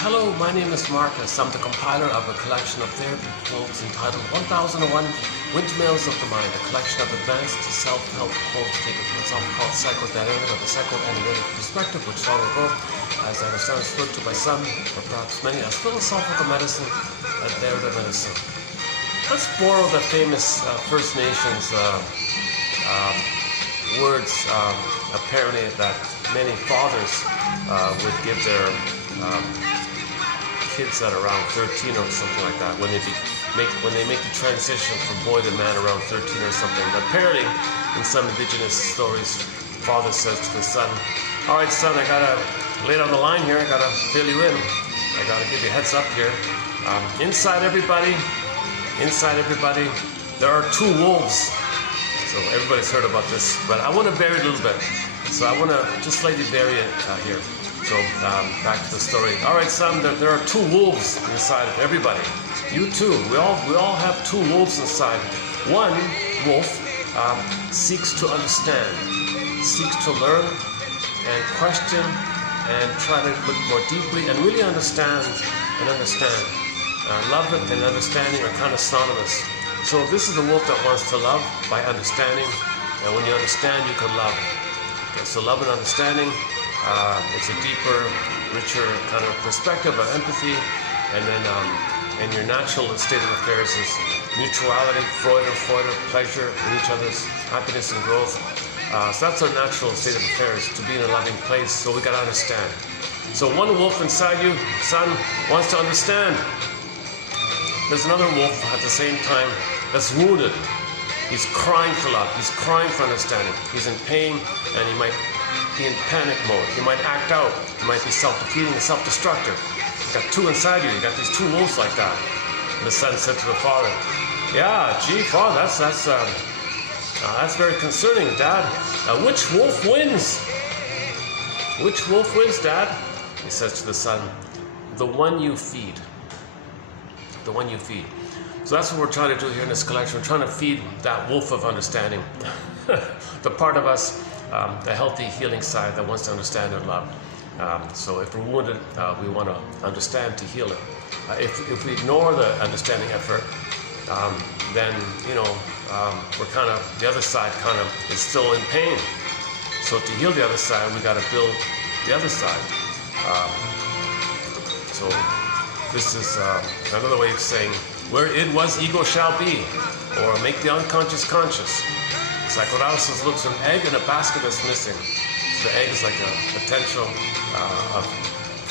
Hello, my name is Marcus. I'm the compiler of a collection of therapy quotes entitled 1001 Windmills of the Mind, a collection of advanced self-help quotes taken from something called psychodynamic or the psychoanalytic perspective, which long ago, as I understand, was referred to by some, or perhaps many, as philosophical medicine, narrative medicine. Let's borrow the famous First Nations words, apparently, that many fathers would give their kids at around 13 or something like that, when they make the transition from boy to man around 13 or something. But apparently, in some indigenous stories, the father says to the son, "All right, son, I gotta lay down the line here. I gotta fill you in. I gotta give you a heads up here. Inside everybody, there are two wolves." So everybody's heard about this, but I want to vary it a little bit. So I want to just slightly vary it here. So back to the story. All right, son, there are two wolves inside of everybody. You too. We all have two wolves inside. One wolf seeks to understand, seeks to learn and question and try to look more deeply and really understand and understand. Love and understanding are kind of synonymous. So this is the wolf that wants to love by understanding, and when you understand, you can love. Okay, so love and understanding, it's a deeper, richer kind of perspective of empathy, and then and your natural state of affairs is mutuality, Freude, pleasure in each other's happiness and growth. So that's our natural state of affairs, to be in a loving place, so we gotta understand. So one wolf inside you, son, wants to understand. There's another wolf at the same time that's wounded. He's crying for love. He's crying for understanding. He's in pain, and he might be in panic mode. He might act out. He might be self-defeating and self-destructive. You got two inside you. You got these two wolves like that. And the son said to the father, "Yeah, gee, father, that's very concerning, Dad. Which wolf wins? Which wolf wins, Dad?" He says to the son, "The one you feed. The one you feed." So that's what we're trying to do here in this collection. We're trying to feed that wolf of understanding, the part of us, the healthy, healing side that wants to understand and love. So if we're wounded, we want to understand to heal it. If we ignore the understanding effort, then we're kind of, the other side kind of is still in pain. So to heal the other side, we got to build the other side. So this is another way of saying, where it was, ego shall be, or make the unconscious conscious. Psychoanalysis looks at an egg in a basket that's missing. So the egg is like a potential of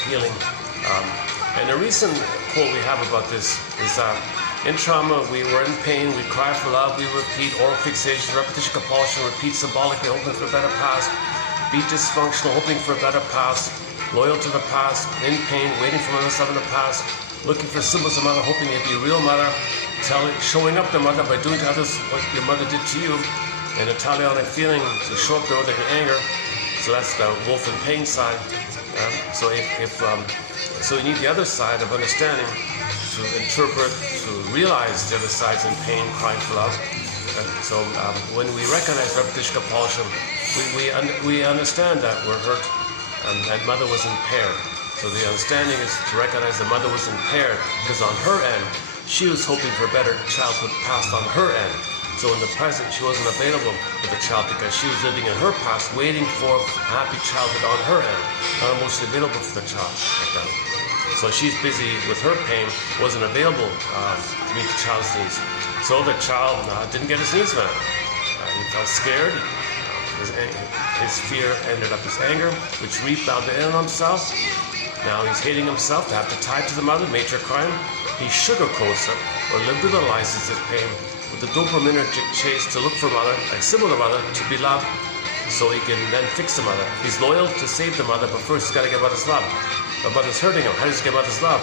healing. And a recent quote we have about this is that in trauma, we were in pain, we cry for love, we repeat oral fixation, repetition, compulsion, repeat symbolically, hoping for a better past, be dysfunctional, hoping for a better past, loyal to the past, in pain, waiting for another stuff in the past, looking for symbols of mother, hoping you'd be a real mother, showing up the mother by doing to others what your mother did to you, and Italianic feeling to show up the other in anger. So that's the wolf and pain side. So so you need the other side of understanding to interpret, to realize the other side's in pain, crying for love. So when we recognize repetition compulsion, we understand that we're hurt and that mother was impaired. So the understanding is to recognize the mother was impaired because on her end, she was hoping for a better childhood past on her end. So in the present, she wasn't available for the child because she was living in her past, waiting for a happy childhood on her end, not emotionally available for the child. Like that. So she's busy with her pain, wasn't available to meet the child's needs. So the child didn't get his needs met. He felt scared. His fear ended up as anger, which rebounded in on himself. Now he's hating himself to have to tie to the mother, major crime. He sugarcoats it or liberalizes his pain with the dopaminergic chase to look for mother, a similar mother, to be loved, so he can then fix the mother. He's loyal to save the mother, but first he's got to get mother's love. But mother's hurting him. How does he get mother's love?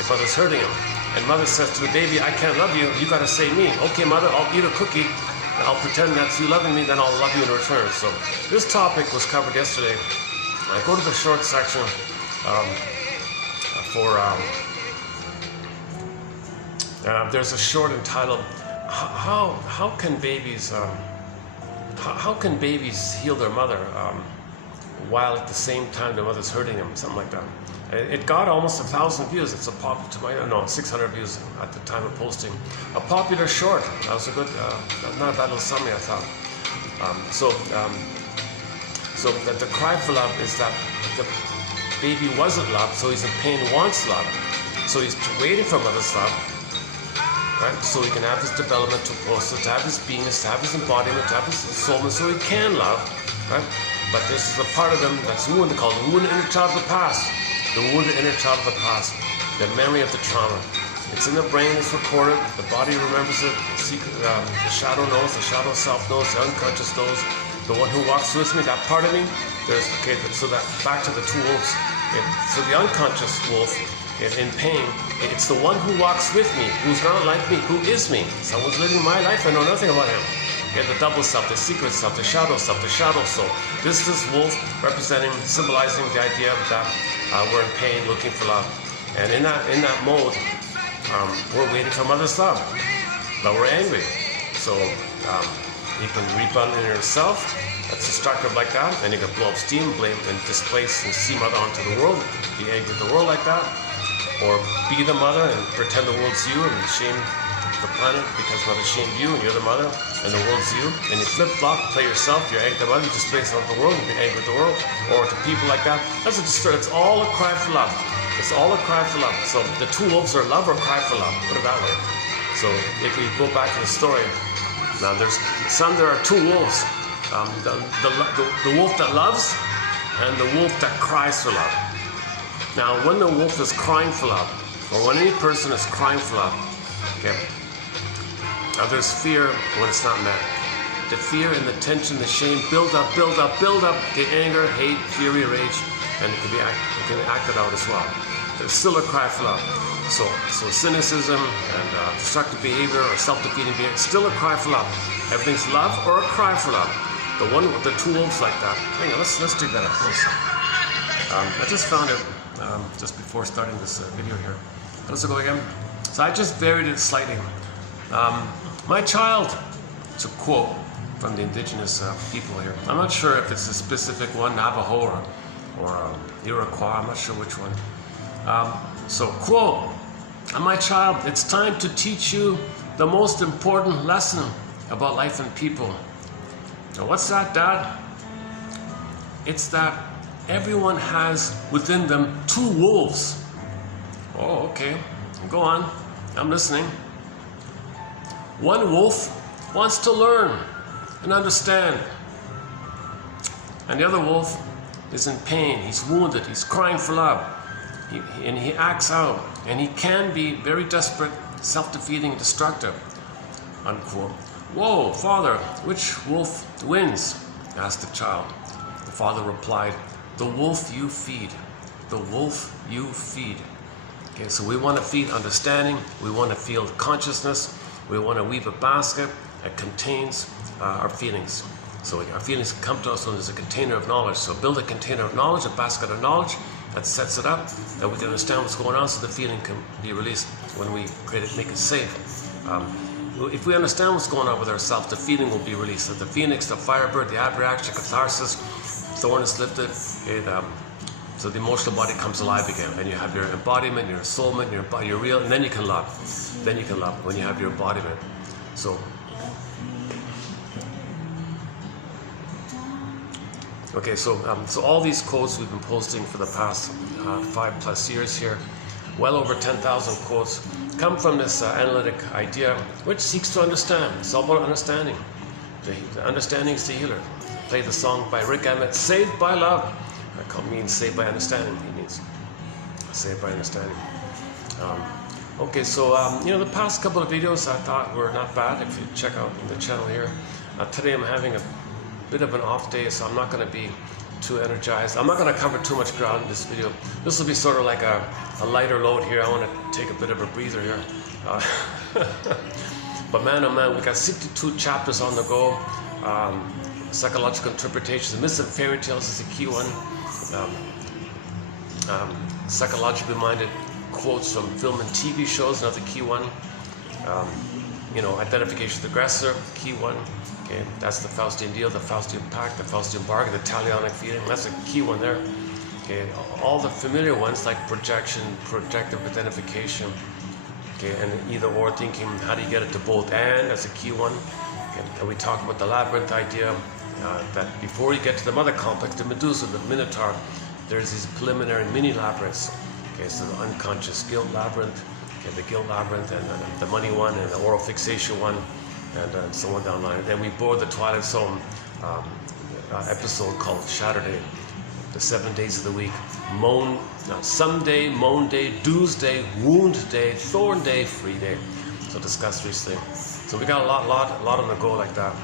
If mother's hurting him. And mother says to the baby, "I can't love you, you got to save me." "Okay, mother, I'll eat a cookie. I'll pretend that's you loving me, then I'll love you in return." So this topic was covered yesterday. I go to the short section there's a short entitled how can babies heal their mother while at the same time the mother's hurting them, something like that. It got almost 1,000 views. It's a popular, no, 600 views at the time of posting. A popular short. That was a good, not a bad little summary, I thought. So the cry for love is that the baby wasn't loved, so he's in pain, wants love. So he's waiting for mother's love, right? So he can have his developmental process, to have his beingness, to have his embodiment, to have his soulmate, so he can love, right? But this is a part of him that's wounded, called the wounded inner child of the past. The wounded inner child of the past, the memory of the trauma. It's in the brain, it's recorded, the body remembers it, the secret, the shadow knows, the shadow self knows, the unconscious knows, the one who walks with me, that part of me, so that back to the two wolves. So the unconscious wolf, in pain, it's the one who walks with me, who's not like me, who is me. Someone's living my life, I know nothing about him. The double self, the secret self, the shadow soul. This is wolf representing, symbolizing the idea that we're in pain, looking for love. And in that mode, we're waiting for mother's love, but we're angry. So you can rebound in yourself, that's destructive like that, and you can blow up steam, blame and displace and see mother onto the world, be angry with the world like that, or be the mother and pretend the world's you and shame the planet because mother shamed you and you're the mother and the world's you, and you flip-flop, play yourself, you're angry with the mother, you displace onto the world and be angry with the world, or to people like that. It's all a cry for love. It's all a cry for love. So the two wolves are love or cry for love, put it that way. So if we go back to the story, now there are two wolves. The wolf that loves and the wolf that cries for love. Now when the wolf is crying for love, or when any person is crying for love, okay, now there's fear when it's not met. The fear and the tension, the shame build up, the anger, hate, fury, rage, and it can be acted out as well. There's still a cry for love. So cynicism and destructive behavior or self-defeating behavior, still a cry for love. Everything's love or a cry for love. The one with the two wolves like that. Hang on, let's dig that up closer. I just found it just before starting this video here. How does it go again? So I just varied it slightly. My child, it's a quote from the indigenous people here. I'm not sure if it's a specific one, Navajo or Iroquois, I'm not sure which one. So quote, my child, it's time to teach you the most important lesson about life and people. Now what's that, Dad? It's that everyone has within them two wolves. Oh, okay, go on, I'm listening. One wolf wants to learn and understand, and the other wolf is in pain, he's wounded, he's crying for love, and he acts out, and he can be very desperate, self-defeating, destructive, unquote. Whoa, Father, which wolf wins? Asked the child. The father replied, the wolf you feed. The wolf you feed. Okay, so we want to feed understanding, we want to feel consciousness, we want to weave a basket that contains our feelings. So our feelings come to us when there's a container of knowledge. So build a container of knowledge, a basket of knowledge that sets it up, that we can understand what's going on so the feeling can be released when we create it, make it safe. If we understand what's going on with ourselves, the feeling will be released. So the phoenix, the firebird, the abreaction, catharsis, thorn is lifted, so the emotional body comes alive again, and you have your embodiment, your soulmate, your real, and then you can love. Then you can love when you have your embodiment. So, okay, so all these quotes we've been posting for the past 5+ years here, well over 10,000 quotes, come from this analytic idea, which seeks to understand. It's all about understanding. The understanding is the healer. Play the song by Rick Emmett, Saved by Love. It means saved by understanding. It means saved by understanding. Okay, so the past couple of videos I thought were not bad. If you check out the channel here, today I'm having a bit of an off day, so I'm not going to be too energized. I'm not going to cover too much ground in this video. This will be sort of like a lighter load here. I want to take a bit of a breather here. But man, oh man, we got 62 chapters on the go. Psychological interpretations, the myths and fairy tales is a key one. Psychologically minded quotes from film and TV shows, another key one. Identification of the aggressor, key one. Okay, that's the Faustian deal, the Faustian pact, the Faustian bargain, the Talionic feeling. That's a key one there. Okay, all the familiar ones like projection, projective identification, okay, and either or thinking, how do you get it to both and? That's a key one. Okay, and we talk about the labyrinth idea, that before you get to the mother complex, the Medusa, the Minotaur, there's these preliminary mini labyrinths. Okay, so the unconscious guilt labyrinth, okay, the guilt labyrinth, and the money one, and the oral fixation one, and so on down the line. And then we board the Twilight Zone episode called Saturday, the 7 days of the week. Someday, moan day, do's day, wound day, thorn day, free day. So discuss recently. So we got a lot on the go like that.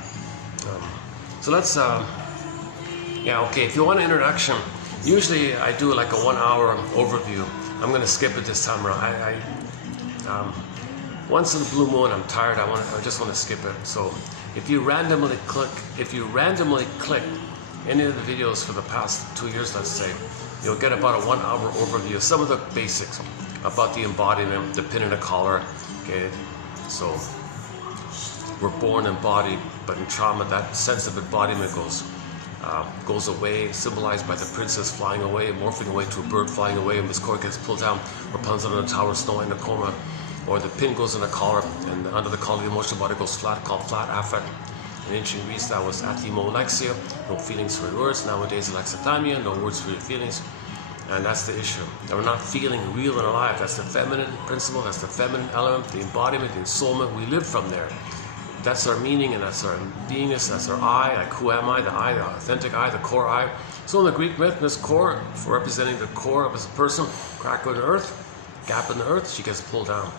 So let's, if you want an introduction, usually I do like a 1 hour overview. I'm going to skip it this time around. Once in a blue moon, I'm tired. I just want to skip it. So if you randomly click any of the videos for the past 2 years, let's say, you'll get about a 1 hour overview of some of the basics about the embodiment, the pin and the collar. Okay, so we're born embodied, but in trauma, that sense of embodiment goes away, symbolized by the princess flying away, morphing away to a bird flying away, and Miss Cord gets pulled down, Rapunzel in the tower, Snow in a coma, or the pin goes in the collar, and under the collar, the emotional body goes flat, called flat affect. In ancient Greece, that was athemolexia, no feelings for your words. Nowadays, alexithymia, no words for your feelings. And that's the issue. That we're not feeling real and alive. That's the feminine principle, that's the feminine element, the embodiment, the ensoulment. We live from there. That's our meaning, and that's our beingness, that's our I, like who am I, the authentic I, the core I. So in the Greek myth, Miss Core, for representing the core of a person, crack in the earth, gap in the earth, she gets pulled down.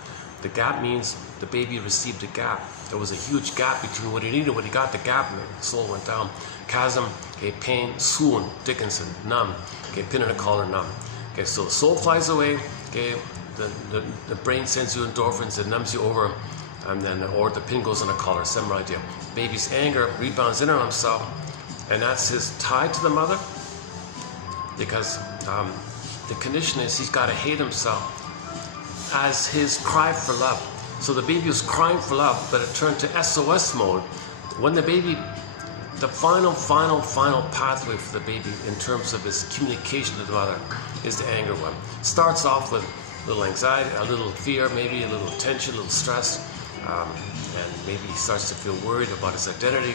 The gap means the baby received a gap. There was a huge gap between what he needed and what he got, the gap, and the soul went down. Chasm, okay, pain, swoon, Dickinson, numb, okay, pin in a collar, numb. Okay, so the soul flies away, okay, the brain sends you endorphins, it numbs you over, and then, or the pin goes in a collar, similar idea. Baby's anger rebounds in on himself, and that's his tie to the mother, because the condition is he's got to hate himself as his cry for love. So the baby was crying for love, but it turned to SOS mode. When the baby, the final pathway for the baby in terms of his communication to the mother is the anger one. Starts off with a little anxiety, a little fear, maybe a little tension, a little stress, and maybe he starts to feel worried about his identity,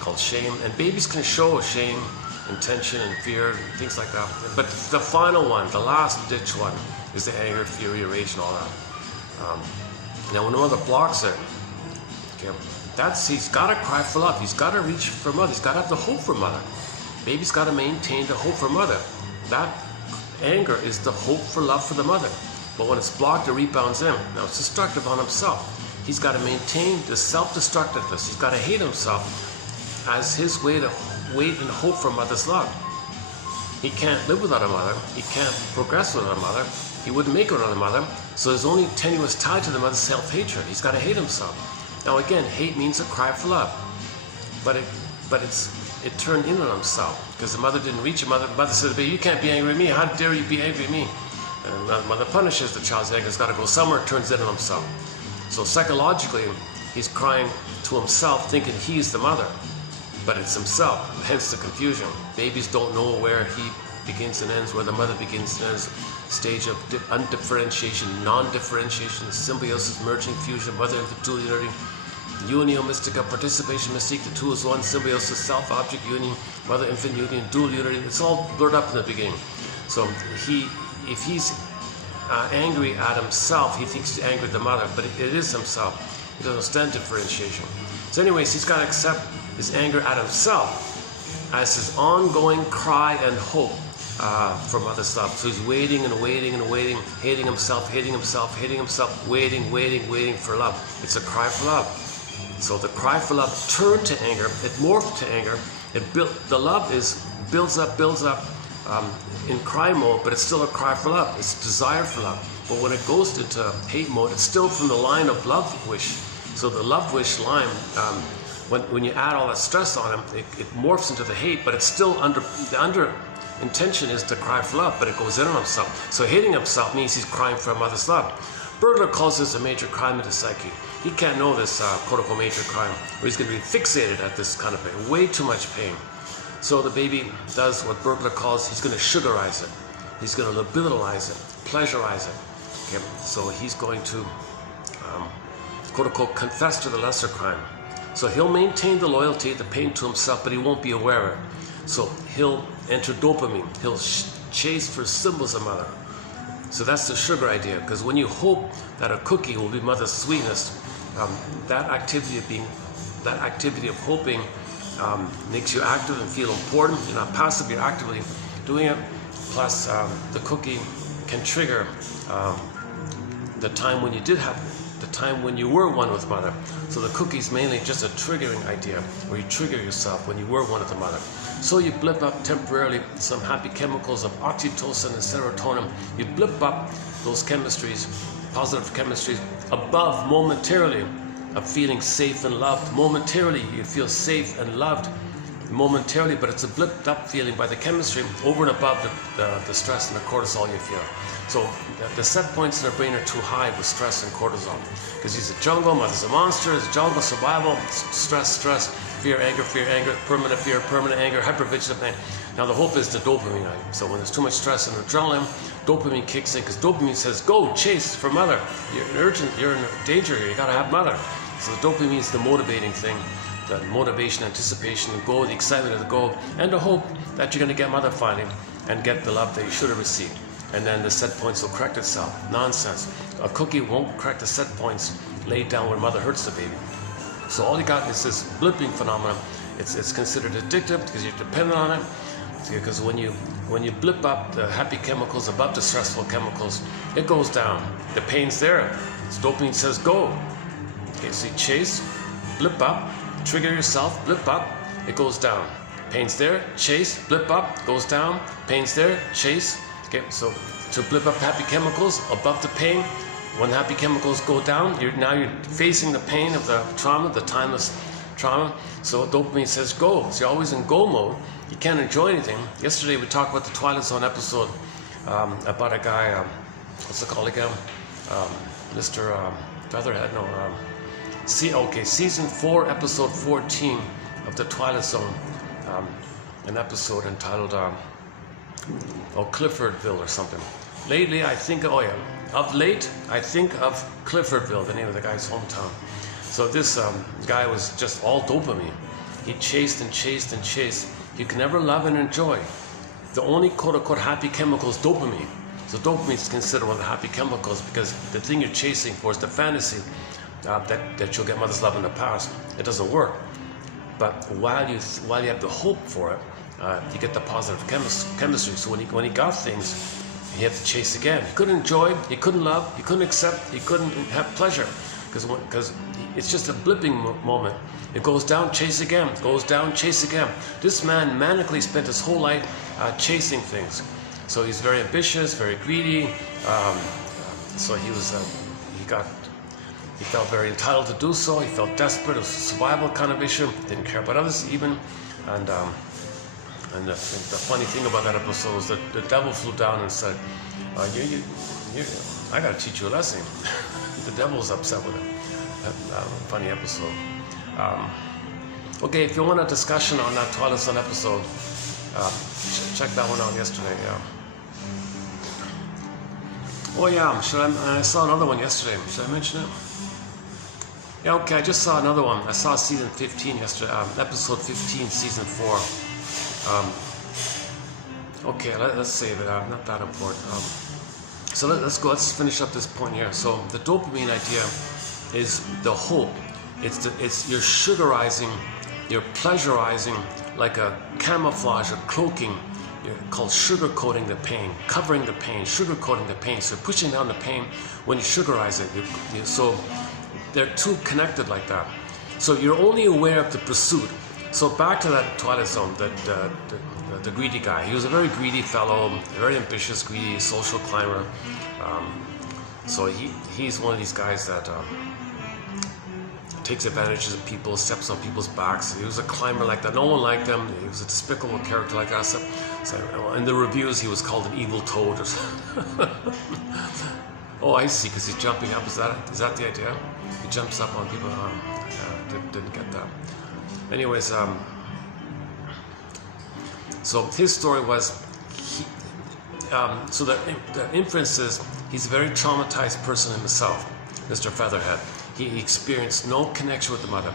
called shame. And babies can show shame and tension and fear and things like that. But the final one, the last ditch one, is the anger, fury, rage, and all that. Now when the mother blocks it, okay, he's got to cry for love. He's got to reach for mother. He's got to have the hope for mother. Baby's got to maintain the hope for mother. That anger is the hope for love for the mother. But when it's blocked, it rebounds in. Now it's destructive on himself. He's got to maintain the self-destructiveness. He's got to hate himself as his way to wait and hope for mother's love. He can't live without a mother. He can't progress without a mother. He wouldn't make it without a mother. So his only tenuous tie to the mother is self-hatred. He's got to hate himself. Now again, hate means a cry for love. But it turned in on himself because the mother didn't reach him. Mother said, "Baby, you can't be angry with me. How dare you be angry with me?" And the mother punishes the child's anger. It's got to go somewhere. It turns in on himself. So psychologically, he's crying to himself, thinking he's the mother. But it's himself, hence the confusion. Babies don't know where he begins and ends, where the mother begins and ends. Stage of undifferentiation, non-differentiation, symbiosis, merging, fusion, mother-infant, dual unity, unio mystica, participation, mystique, the two is one, symbiosis, self-object union, mother-infant union, dual unity. It's all blurred up in the beginning. So if he's angry at himself, he thinks he's angry at the mother, but it is himself. He doesn't understand differentiation. So anyways, he's got to accept his anger at himself as his ongoing cry and hope for mother's love. So he's waiting and waiting and waiting, hating himself, waiting for love. It's a cry for love. So the cry for love turned to anger. It morphed to anger. The love builds up in cry mode, but it's still a cry for love. It's desire for love. But when it goes into hate mode, it's still from the line of love wish. So the love wish line, when you add all that stress on him, it morphs into the hate, but it's still the under intention is to cry for love, but it goes in on himself. So hating himself means he's crying for a mother's love. Bergler calls this a major crime of the psyche. He can't know this quote-unquote major crime, or he's going to be fixated at this kind of pain, way too much pain. So the baby does what Bergler calls, he's going to sugarize it. He's going to liberalize it, pleasurize it. Okay? So he's going to, quote unquote, confess to the lesser crime. So he'll maintain the loyalty, the pain to himself, but he won't be aware of it. So he'll enter dopamine. He'll chase for symbols of mother. So that's the sugar idea, because when you hope that a cookie will be mother's sweetness, that activity of hoping makes you active and feel important. You're not passive, you're actively doing it. Plus, the cookie can trigger the time when you did have, the time when you were one with mother. So the cookie's mainly just a triggering idea, where you trigger yourself when you were one with the mother. So you blip up temporarily some happy chemicals of oxytocin and serotonin. You blip up those chemistries, positive chemistries, above momentarily of feeling safe and loved. Momentarily, you feel safe and loved momentarily, but it's a blipped up feeling by the chemistry over and above the stress and the cortisol you feel. So the set points in the brain are too high with stress and cortisol, because he's a jungle, mother's a monster, it's jungle survival, stress, fear, anger, permanent fear, permanent anger, hypervigilant. Now the hope is the dopamine. So when there's too much stress and adrenaline, dopamine kicks in, because dopamine says, go, chase for mother. You're in danger here, you gotta have mother. So the dopamine is the motivating thing, the motivation, anticipation, the goal, the excitement of the goal, and the hope that you're gonna get mother finally and get the love that you should have received. And then the set points will correct itself. Nonsense. A cookie won't correct the set points laid down when mother hurts the baby. So all you got is this blipping phenomenon. It's considered addictive because you're dependent on it. Because when you blip up the happy chemicals above the stressful chemicals, it goes down. The pain's there. Dopamine says go. Okay, so you chase, blip up, trigger yourself, blip up, it goes down. Pain's there, chase, blip up, goes down. Pain's there, chase. Okay, so to blip up happy chemicals above the pain, when happy chemicals go down, you're facing the pain of the trauma, the timeless trauma. So dopamine says go. So you're always in go mode. You can't enjoy anything. Yesterday we talked about the Twilight Zone episode about a guy, what's it called again? Mr. Featherhead, no. Season 4, episode 14 of the Twilight Zone. An episode entitled Cliffordville or something. Lately, I think, of late, I think of Cliffordville, the name of the guy's hometown. So this guy was just all dopamine. He chased and chased and chased. You can never love and enjoy. The only quote-unquote happy chemical is dopamine. So dopamine is considered one of the happy chemicals because the thing you're chasing for is the fantasy that you'll get mother's love in the past. It doesn't work. But while you have the hope for it, you get the positive chemistry. So when he got things, he had to chase again. He couldn't enjoy, he couldn't love, he couldn't accept, he couldn't have pleasure. Because it's just a blipping moment. It goes down, chase again, goes down, chase again. This man manically spent his whole life chasing things. So he's very ambitious, very greedy. So he felt very entitled to do so. He felt desperate. It was a survival kind of issue. Didn't care about others even. And the funny thing about that episode was that the devil flew down and said, I gotta teach you a lesson. The devil was upset with him. Funny episode. Okay, if you want a discussion on that Twilight Zone episode, check that one out yesterday. Oh yeah, I saw another one yesterday. Should I mention it? Yeah, okay, I just saw another one. I saw season 15 yesterday, episode 15, season 4. Okay, let's save it. Not that important. So let's finish up this point here. So the dopamine idea is the hope. It's you're sugarizing, you're pleasurizing like a camouflage or cloaking. You're called sugarcoating the pain, covering the pain, sugarcoating the pain. So pushing down the pain when you sugarize it. So they're two connected like that. So you're only aware of the pursuit. So back to that Twilight Zone, the greedy guy. He was a very greedy fellow, very ambitious, greedy, social climber. So he's one of these guys that takes advantage of people, steps on people's backs. He was a climber like that. No one liked him. He was a despicable character like that. So in the reviews, he was called an evil toad or something. Oh, I see, because he's jumping up. Is that the idea? He jumps up on people. Didn't get that. Anyways, so his story was so the inference is he's a very traumatized person himself, Mr. Featherhead. He experienced no connection with the mother,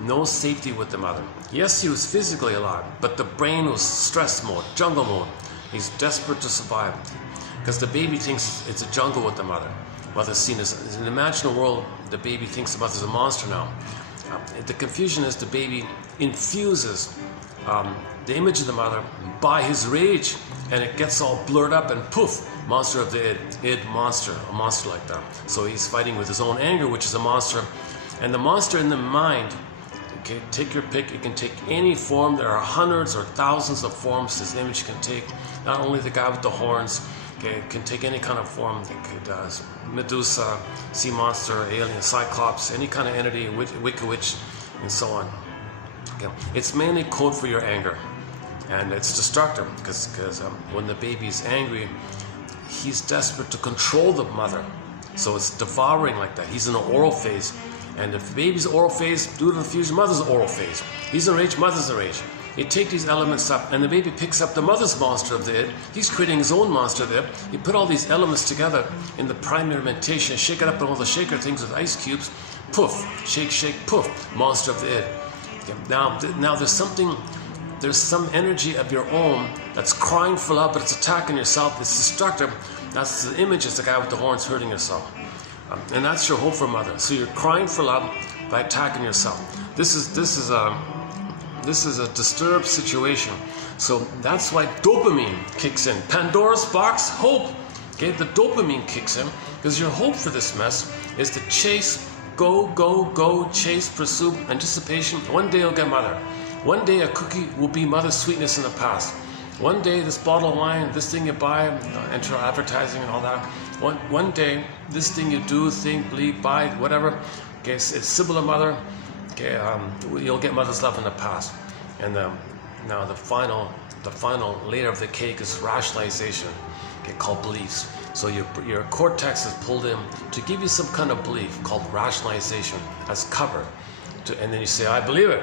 no safety with the mother. Yes, he was physically alive, but the brain was stress mode, jungle mode. He's desperate to survive because the baby thinks it's a jungle with the mother. Mother's seen as in an imaginal world, the baby thinks the mother's a monster now. The confusion is the baby infuses the image of the mother by his rage, and it gets all blurred up, and poof, monster of the id monster, a monster like that. So he's fighting with his own anger, which is a monster. And the monster in the mind, okay, take your pick, it can take any form. There are hundreds or thousands of forms this image can take. Not only the guy with the horns, okay, it can take any kind of form. It could Medusa, sea monster, alien, cyclops, any kind of entity, wicked witch, and so on. Okay. It's mainly code for your anger, and it's destructive because when the baby's angry, he's desperate to control the mother. So it's devouring like that. He's in an oral phase, and if the baby's oral phase, due to the fusion, mother's oral phase. He's in rage, mother's in rage. You take these elements up, and the baby picks up the mother's monster of the id. He's creating his own monster there. You put all these elements together in the primary mentation, shake it up in all the shaker things with ice cubes, poof, shake, shake, poof, monster of the id. Okay. Now there's some energy of your own that's crying for love, but it's attacking yourself. It's destructive. That's the image. It's the guy with the horns hurting yourself, and that's your hope for mother. So you're crying for love by attacking yourself. This is a disturbed situation. So that's why dopamine kicks in. Pandora's box, hope. Okay, the dopamine kicks in because your hope for this mess is to chase, go, chase, pursue, anticipation. One day you'll get mother. One day a cookie will be mother's sweetness in the past. One day this bottle of wine, this thing you buy, enter advertising and all that. One day this thing you do, think, believe, buy, whatever. Okay, it's symbol of mother. Okay, you'll get mother's love in the past. And now the final layer of the cake is rationalization, okay, called beliefs. So your cortex is pulled in to give you some kind of belief called rationalization as cover. And then you say, I believe it.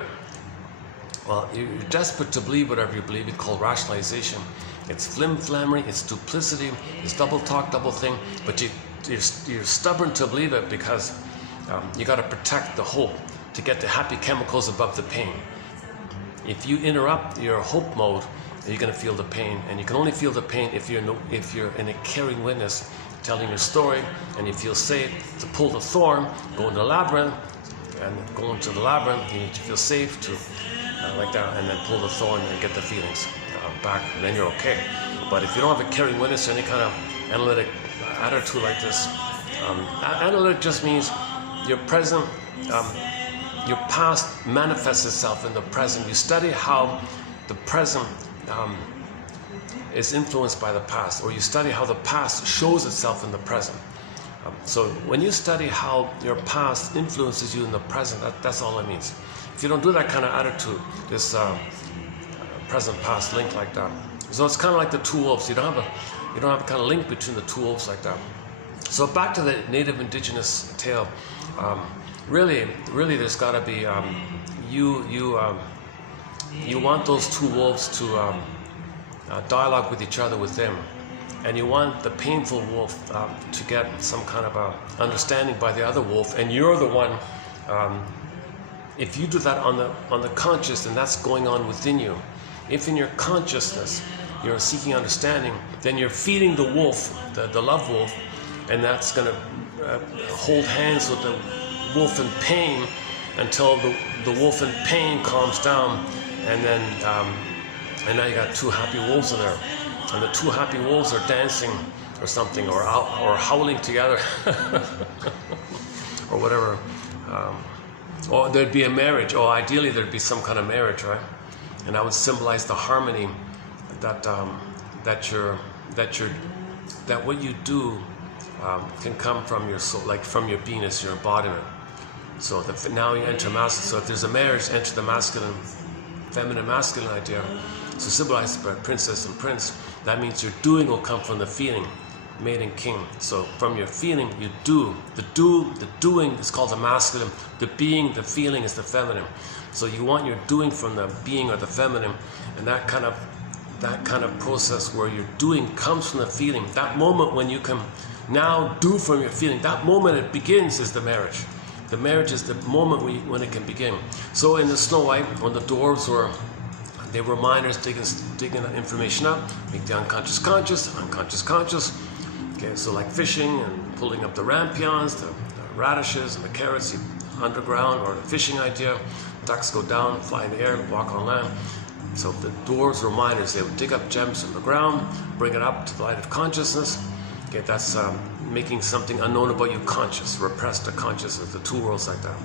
Well, you're desperate to believe whatever you believe. It's called rationalization. It's flim-flammery, it's duplicity, it's double talk, double thing. But you're stubborn to believe it because you got to protect the hope to get the happy chemicals above the pain. If you interrupt your hope mode, you're going to feel the pain, and you can only feel the pain if you're in a caring witness telling your story, and you feel safe to pull the thorn, go into the labyrinth, and go into the labyrinth. You need to feel safe to like that, and then pull the thorn and get the feelings back, and then you're okay. But if you don't have a caring witness or any kind of analytic attitude like this, analytic just means your present. Your past manifests itself in the present. You study how the present is influenced by the past, or you study how the past shows itself in the present. So when you study how your past influences you in the present, that's all it means. If you don't do that kind of attitude, this present-past link like that. So it's kind of like the two wolves. You don't have a kind of link between the two wolves like that. So back to the native indigenous tale. Really, there's got to be you want those two wolves to dialogue with each other within, and you want the painful wolf to get some kind of understanding by the other wolf, and you're the one. If you do that on the conscious, then that's going on within you. If in your consciousness you're seeking understanding, then you're feeding the wolf, the love wolf, and that's going to hold hands with the wolf in pain until the wolf in pain calms down, and then and now you got two happy wolves in there, and the two happy wolves are dancing or something, or howling together, or whatever. Or there'd be a marriage. Or ideally there'd be some kind of marriage, right? And that would symbolize the harmony that what you do can come from your soul, like from your beingness, your embodiment. So now you enter masculine. So if there's a marriage, enter the masculine, feminine, masculine idea. So symbolized by princess and prince. That means your doing will come from the feeling, made in king. So from your feeling, you do. The doing is called the masculine. The being, the feeling is the feminine. So you want your doing from the being or the feminine, and that kind of that kind of process where you're doing comes from the feeling. That moment when you can now do from your feeling, that moment it begins is the marriage. The marriage is the moment when it can begin. So in the Snow White, when the dwarves they were miners digging information up, make the unconscious conscious, unconscious conscious. Okay, so like fishing and pulling up the rampions, the radishes and the carrots underground, or the fishing idea. Ducks go down, fly in the air, walk on land. So the dwarves were miners. They would dig up gems from the ground, bring it up to the light of consciousness. Okay, that's making something unknown about you conscious, repressed the consciousness, the two worlds like that.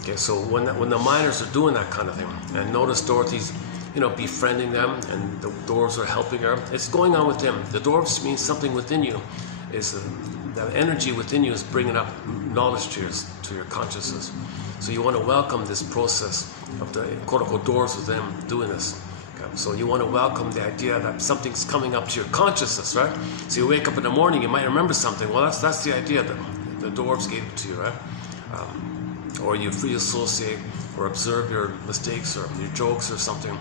Okay, so when the miners are doing that kind of thing, and notice Dorothy's, befriending them, and the dwarves are helping her. It's going on with them. The dwarves means something within you is the energy within you is bringing up knowledge to your consciousness. So you want to welcome this process of the quote-unquote dwarves with them doing this. Okay? So you want to welcome the idea that something's coming up to your consciousness, right? So you wake up in the morning, you might remember something. Well, that's the idea that the dwarves gave it to you, right? Or you free associate or observe your mistakes or your jokes or something.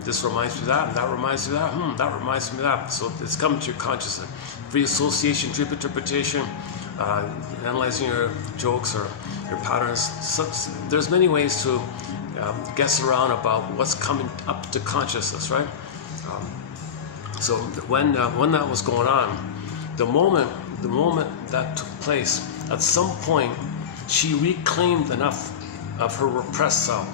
This reminds me of that, and that reminds me of that. That reminds me of that. So it's coming to your consciousness. Free association, dream interpretation, analyzing your jokes or your patterns. There's many ways to guess around about what's coming up to consciousness, right? So when that was going on, the moment that took place, at some point, she reclaimed enough of her repressed self.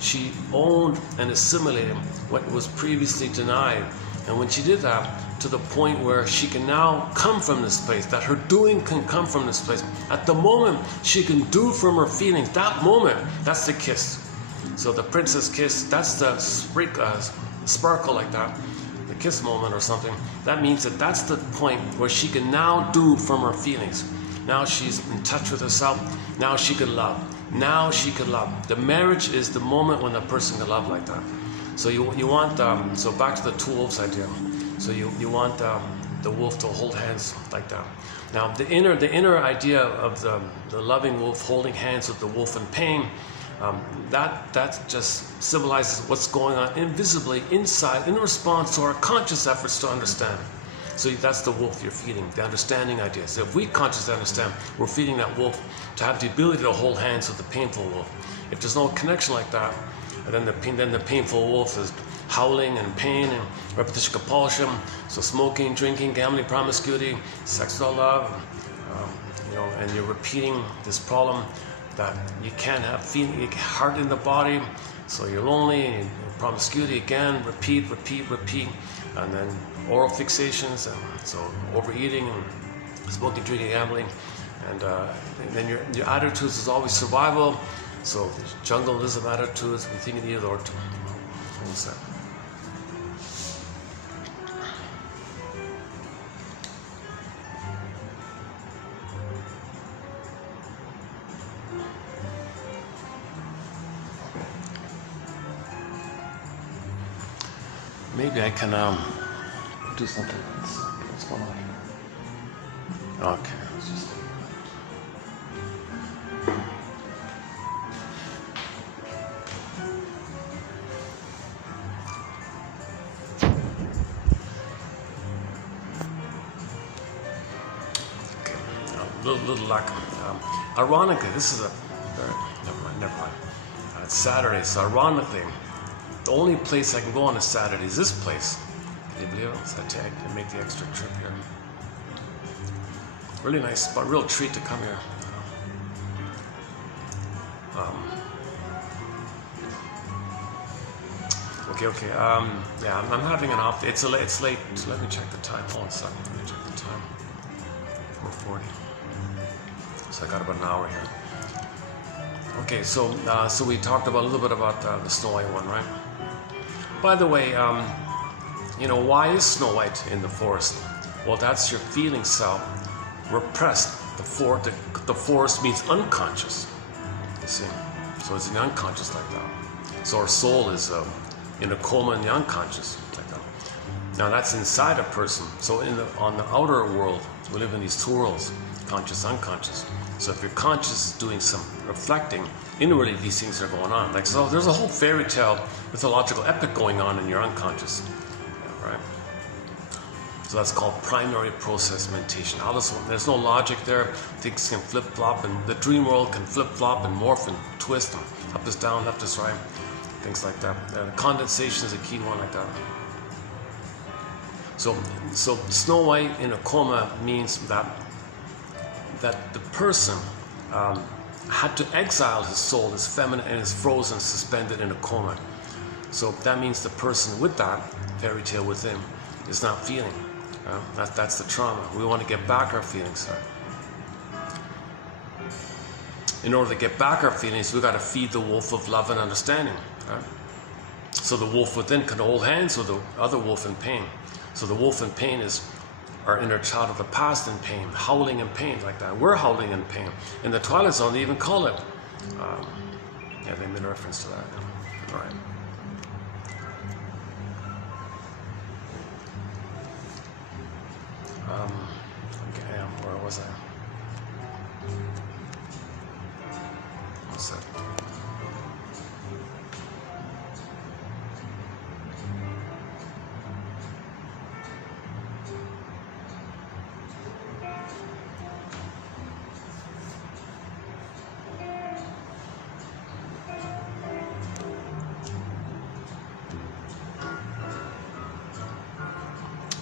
She owned and assimilated what was previously denied. And when she did that, to the point where she can now come from this place, that her doing can come from this place. At the moment, she can do from her feelings. That moment, that's the kiss. So the princess kiss, that's the sparkle like that, the kiss moment or something. That means that's the point where she can now do from her feelings. Now she's in touch with herself. Now she can love. Now she can love. The marriage is the moment when a person can love like that. So you want, so back to the two wolves idea. So you want the wolf to hold hands like that. Now the inner idea of the loving wolf holding hands with the wolf in pain, that just symbolizes what's going on invisibly inside in response to our conscious efforts to understand. So that's the wolf you're feeding, the understanding idea. So if we consciously understand, we're feeding that wolf to have the ability to hold hands with the painful wolf. If there's no connection like that, then the painful wolf is howling and pain and repetition compulsion. So smoking, drinking, gambling, promiscuity, sex without love, and you're repeating this problem that you can't have feeling, heart in the body. So you're lonely, and promiscuity again, repeat, and then oral fixations, and so overeating and smoking, drinking, gambling, and then your attitudes is always survival. So jungleism attitudes, we think in either or two. Hold a second. Maybe I can do something else. What's going on here? Okay. Let's just little lack. Ironically, this is never mind. It's Saturday, so ironically, the only place I can go on a Saturday is this place. Can you believe it? So I can make the extra trip here. Really nice spot, real treat to come here. Okay. Yeah, I'm having an off day. It's late. So let me check the time. Hold on a second. Let me check the time. 4:40. So I got about an hour here. Okay, so we talked about a little bit about the Snow White one, right? By the way, why is Snow White in the forest? Well, that's your feeling self repressed. The forest means unconscious. You see, so it's in the unconscious like that. So our soul is in a coma in the unconscious like that. Now that's inside a person. So on the outer world, we live in these two worlds, conscious, unconscious. So if your conscious is doing some reflecting, inwardly these things are going on. Like, so there's a whole fairy tale, mythological epic going on in your unconscious, right? So that's called primary process meditation. There's no logic there. Things can flip-flop, and the dream world can flip-flop and morph and twist, and up is down, left is right, things like that. Condensation is a key one like that. So Snow White in a coma means that the person had to exile his soul, his feminine, and is frozen, suspended in a coma. So that means the person with that fairy tale within is not feeling. That's the trauma. We want to get back our feelings. In order to get back our feelings, we got to feed the wolf of love and understanding. Right? So the wolf within can hold hands with the other wolf in pain. So the wolf in pain is our inner child of the past in pain, howling in pain like that. We're howling in pain. In the Twilight Zone, they even call it. Yeah, they made a reference to that. All right. Okay, where was I? What's that?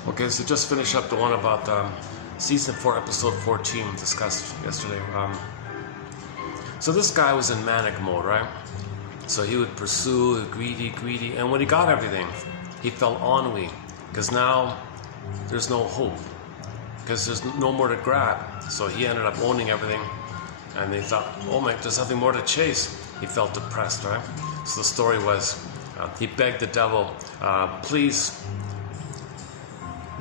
Okay, so just finish up the one about season 4, episode 14, discussed yesterday. So this guy was in manic mode, right? So he would pursue, greedy, and when he got everything, he felt ennui, because now there's no hope, because there's no more to grab. So he ended up owning everything, and they thought, oh my, there's nothing more to chase. He felt depressed, right? So the story was, he begged the devil, please,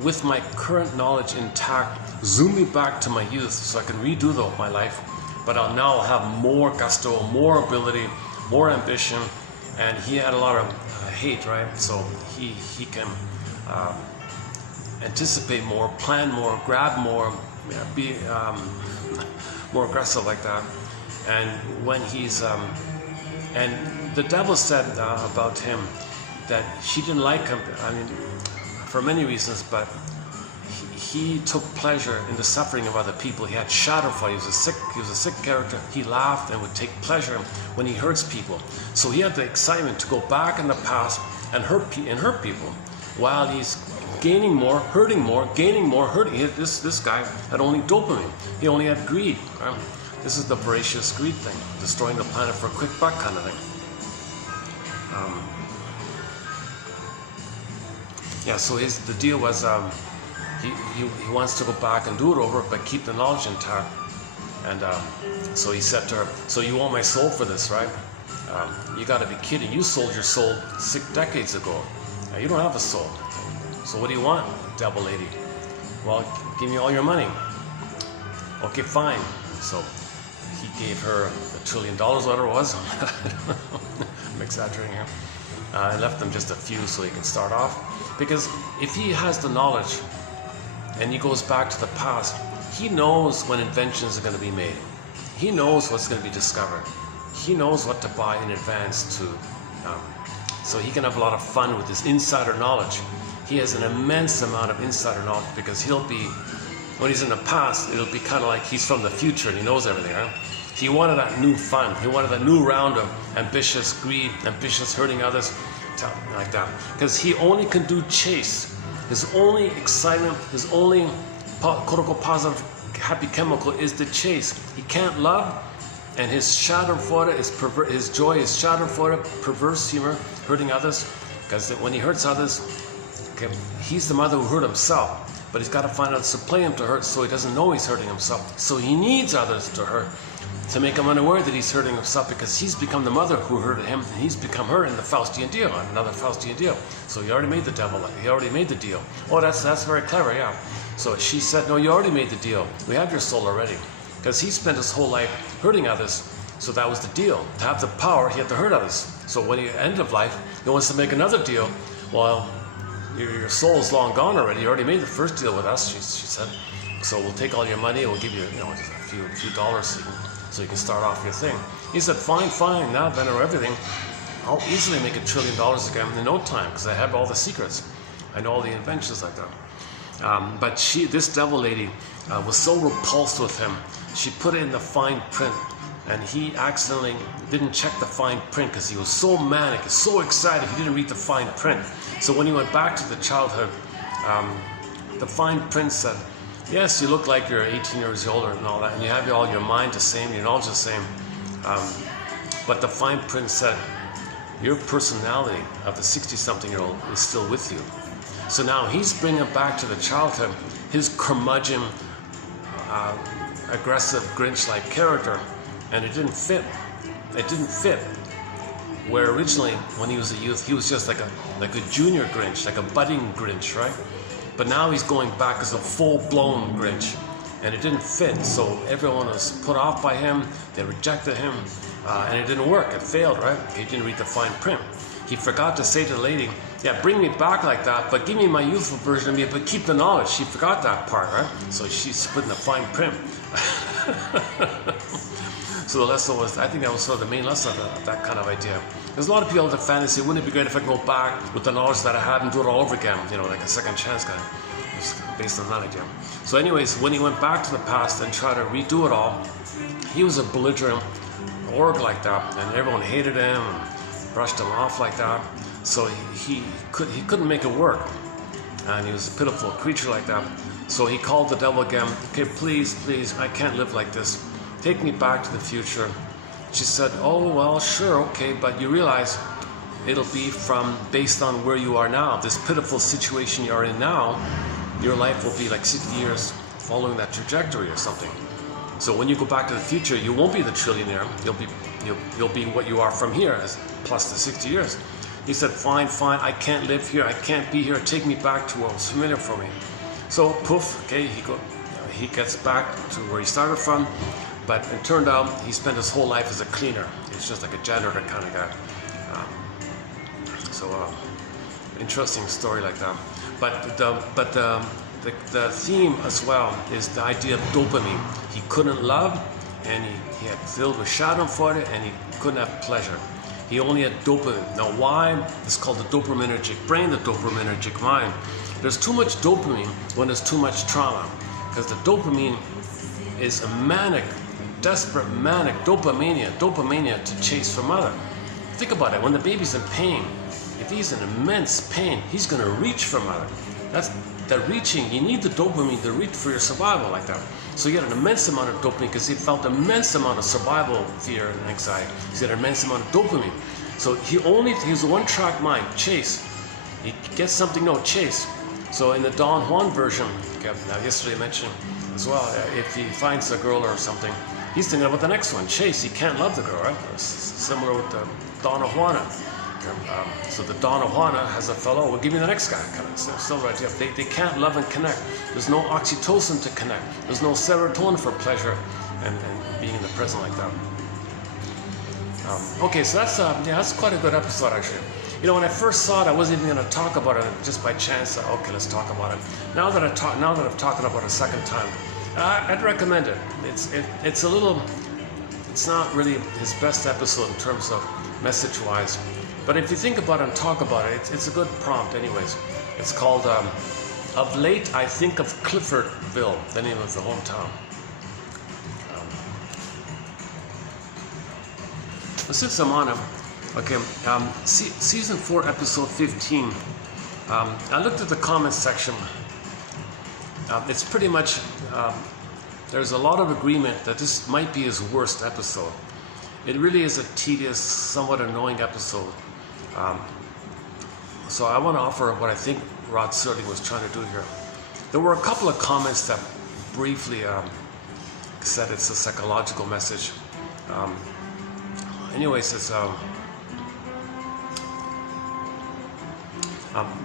with my current knowledge intact, zoom me back to my youth so I can redo my life, but I'll now have more gusto, more ability, more ambition, and he had a lot of hate, right? So he can anticipate more, plan more, grab more, be more aggressive like that. And when he's and the devil said about him that she didn't like him. I mean, for many reasons, but he took pleasure in the suffering of other people. He had shadow for. He was a sick character. He laughed and would take pleasure when he hurts people. So he had the excitement to go back in the past and hurt people, while he's gaining more, hurting more, gaining more, hurting. This guy had only dopamine. He only had greed. Right? This is the voracious greed thing, destroying the planet for a quick buck kind of thing. Yeah, so the deal was he wants to go back and do it over, but keep the knowledge intact. And so he said to her, so you want my soul for this, right? You got to be kidding. You sold your soul 6 decades ago. Now, you don't have a soul. So what do you want, devil lady? Well, give me all your money. Okay, fine. So he gave her $1 trillion, whatever it was. I'm exaggerating here. And left them just a few so he can start off. Because if he has the knowledge and he goes back to the past, he knows when inventions are going to be made. He knows what's going to be discovered. He knows what to buy in advance to. So he can have a lot of fun with this insider knowledge. He has an immense amount of insider knowledge because he'll be, when he's in the past, it'll be kind of like he's from the future and he knows everything, right? He wanted that new fun. He wanted that new round of ambitious greed, ambitious hurting others, like that. Because he only can do chase. His only excitement, his only quote-unquote positive happy chemical is the chase. He can't love, and his schadenfreude is his joy is schadenfreude, perverse humor, hurting others. Because when he hurts others, okay, he's the mother who hurt himself. But he's got to find out to play him to hurt so he doesn't know he's hurting himself. So he needs others to hurt, to make him unaware that he's hurting himself, because he's become the mother who hurted him, and he's become her in the Faustian deal, another Faustian deal. So he already made the devil, he already made the deal. Oh, that's very clever, yeah. So she said, no, you already made the deal. We have your soul already. Because he spent his whole life hurting others, so that was the deal. To have the power, he had to hurt others. So when he ended of life, he wants to make another deal. Well, your soul's long gone already. You already made the first deal with us, she said. So we'll take all your money and we'll give you, just a few dollars so you can start off your thing. He said, fine, now that I know everything, I'll easily make $1 trillion again in no time because I have all the secrets. I know all the inventions like that. But this devil lady was so repulsed with him, she put it in the fine print, and he accidentally didn't check the fine print because he was so manic, so excited, he didn't read the fine print. So when he went back to the childhood, the fine print said, yes, you look like you're 18 years older and all that, and you have all your mind the same, your knowledge the same. But the fine print said, your personality of the 60-something-year-old is still with you. So now he's bringing back to the childhood his curmudgeon, aggressive Grinch-like character, and it didn't fit. It didn't fit. Where originally, when he was a youth, he was just like a junior Grinch, like a budding Grinch, right? But now he's going back as a full-blown Grinch, and it didn't fit. So everyone was put off by him. They rejected him, and it didn't work. It failed, right? He didn't read the fine print. He forgot to say to the lady, yeah, bring me back like that, but give me my youthful version of me, but keep the knowledge. She forgot that part, right? So she's putting the fine print. So the lesson was, I think that was sort of the main lesson of that kind of idea. There's a lot of people that fantasy, wouldn't it be great if I could go back with the knowledge that I had and do it all over again, like a second chance kind of, just based on that idea. So anyways, when he went back to the past and tried to redo it all, he was a belligerent org like that, and everyone hated him and brushed him off like that. So he couldn't make it work, and he was a pitiful creature like that. So he called the devil again. Okay, please, I can't live like this. Take me back to the future. She said, oh, well, sure, okay, but you realize it'll be based on where you are now. This pitiful situation you're in now, your life will be like 60 years following that trajectory or something. So when you go back to the future, you won't be the trillionaire. You'll be what you are from here, plus the 60 years. He said, fine, I can't live here. I can't be here. Take me back to what was familiar for me. So poof, okay, he gets back to where he started from. But it turned out he spent his whole life as a cleaner. He's just like a janitor kind of guy. Interesting story like that. But the theme as well is the idea of dopamine. He couldn't love, and he had filled with schadenfreude, and he couldn't have pleasure. He only had dopamine. Now why? It's called the dopaminergic brain, the dopaminergic mind. There's too much dopamine when there's too much trauma, because the dopamine is a manic, desperate manic dopamania to chase for mother. Think about it, when the baby's in pain, if he's in immense pain, he's going to reach for mother. That's the reaching. You need the dopamine to reach for your survival like that. So he had an immense amount of dopamine because he felt an immense amount of survival fear and anxiety. He had an immense amount of dopamine. So he was a one-track mind, chase. He gets something, no, chase. So in the Don Juan version, now yesterday I mentioned as well, if he finds a girl or something, he's thinking about the next one, chase. He can't love the girl, right? Similar with the Donna Juana. So the Donna Juana has a fellow, well, give me the next guy, kind of still right here. They can't love and connect. There's no oxytocin to connect. There's no serotonin for pleasure and being in the present like that. Okay, so that's quite a good episode actually. When I first saw it, I wasn't even going to talk about it just by chance. Okay, let's talk about it. Now that I've talked about it a second time, I'd recommend it. It's not really his best episode in terms of message-wise. But if you think about it and talk about it, it's a good prompt anyways. It's called, Of Late I Think of Cliffordville, the name of the hometown. Since I'm on him, okay, season 4, episode 15, I looked at the comments section. It's pretty much, there's a lot of agreement that this might be his worst episode. It really is a tedious, somewhat annoying episode. So I want to offer what I think Rod Serling was trying to do here. There were a couple of comments that briefly said it's a psychological message. Anyways, it's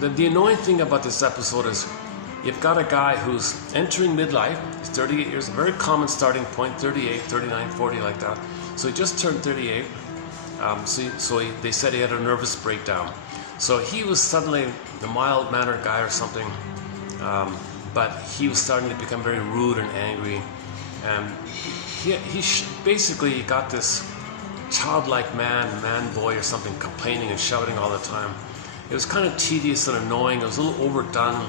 the annoying thing about this episode is you've got a guy who's entering midlife. He's 38 years, a very common starting point, 38, 39, 40, like that. So he just turned 38. They said he had a nervous breakdown. So he was suddenly the mild-mannered guy or something, but he was starting to become very rude and angry, and basically got this childlike man boy or something, complaining and shouting all the time. It was kind of tedious and annoying. It was a little overdone,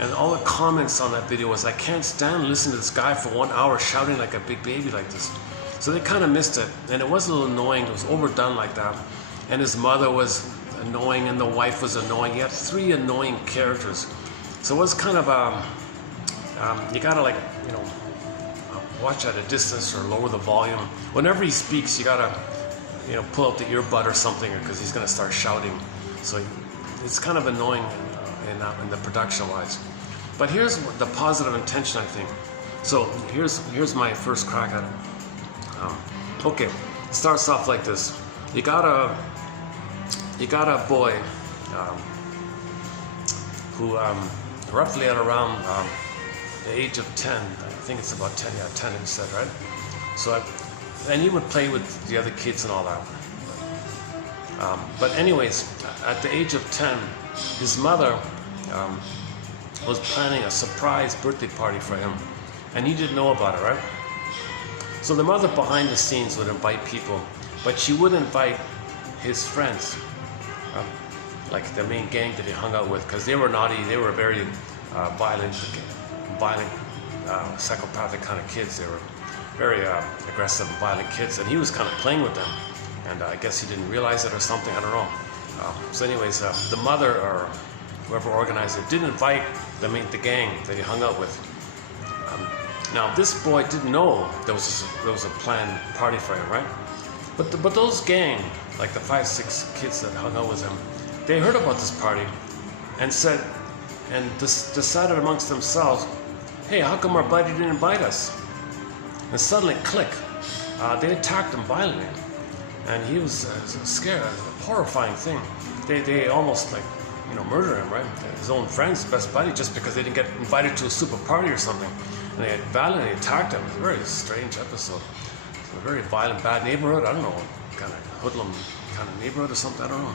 and all the comments on that video was, "I can't stand listening to this guy for 1 hour shouting like a big baby like this." So they kind of missed it, and it was a little annoying. It was overdone like that, and his mother was annoying, and the wife was annoying. He had 3 annoying characters, so it was kind of you gotta, like, you know, watch at a distance or lower the volume. Whenever he speaks, you gotta, you know, pull out the earbud or something, because he's gonna start shouting. So it's kind of annoying in the production wise. But here's the positive intention, I think. So here's my first crack at it. Okay, it starts off like this. You got a boy who roughly at around the age of 10, I think it's about 10, yeah, 10 he said, right? So, and he would play with the other kids and all that. But anyways, at the age of 10, his mother was planning a surprise birthday party for him, and he didn't know about it, right? So the mother behind the scenes would invite people, but she would invite his friends, like the main gang that he hung out with, because they were naughty. They were very violent, psychopathic kind of kids. They were very aggressive and violent kids, and he was kind of playing with them, and I guess he didn't realize it or something, I don't know. So anyways, the mother or whoever organized it didn't invite the gang that he hung out with. Now this boy didn't know there was a planned party for him, right? But those gang, like the 5, 6 kids that hung out with him, they heard about this party and decided amongst themselves, "Hey, how come our buddy didn't invite us?" And suddenly, click, they attacked him violently, and he was scared. It was a horrifying thing. They almost, like, you know, murdered him, right? His own friend's best buddy, just because they didn't get invited to a super party or something. And they violently attacked him. It was a very strange episode. It's a very violent, bad neighborhood. I don't know, kind of hoodlum kind of neighborhood or something. I don't know.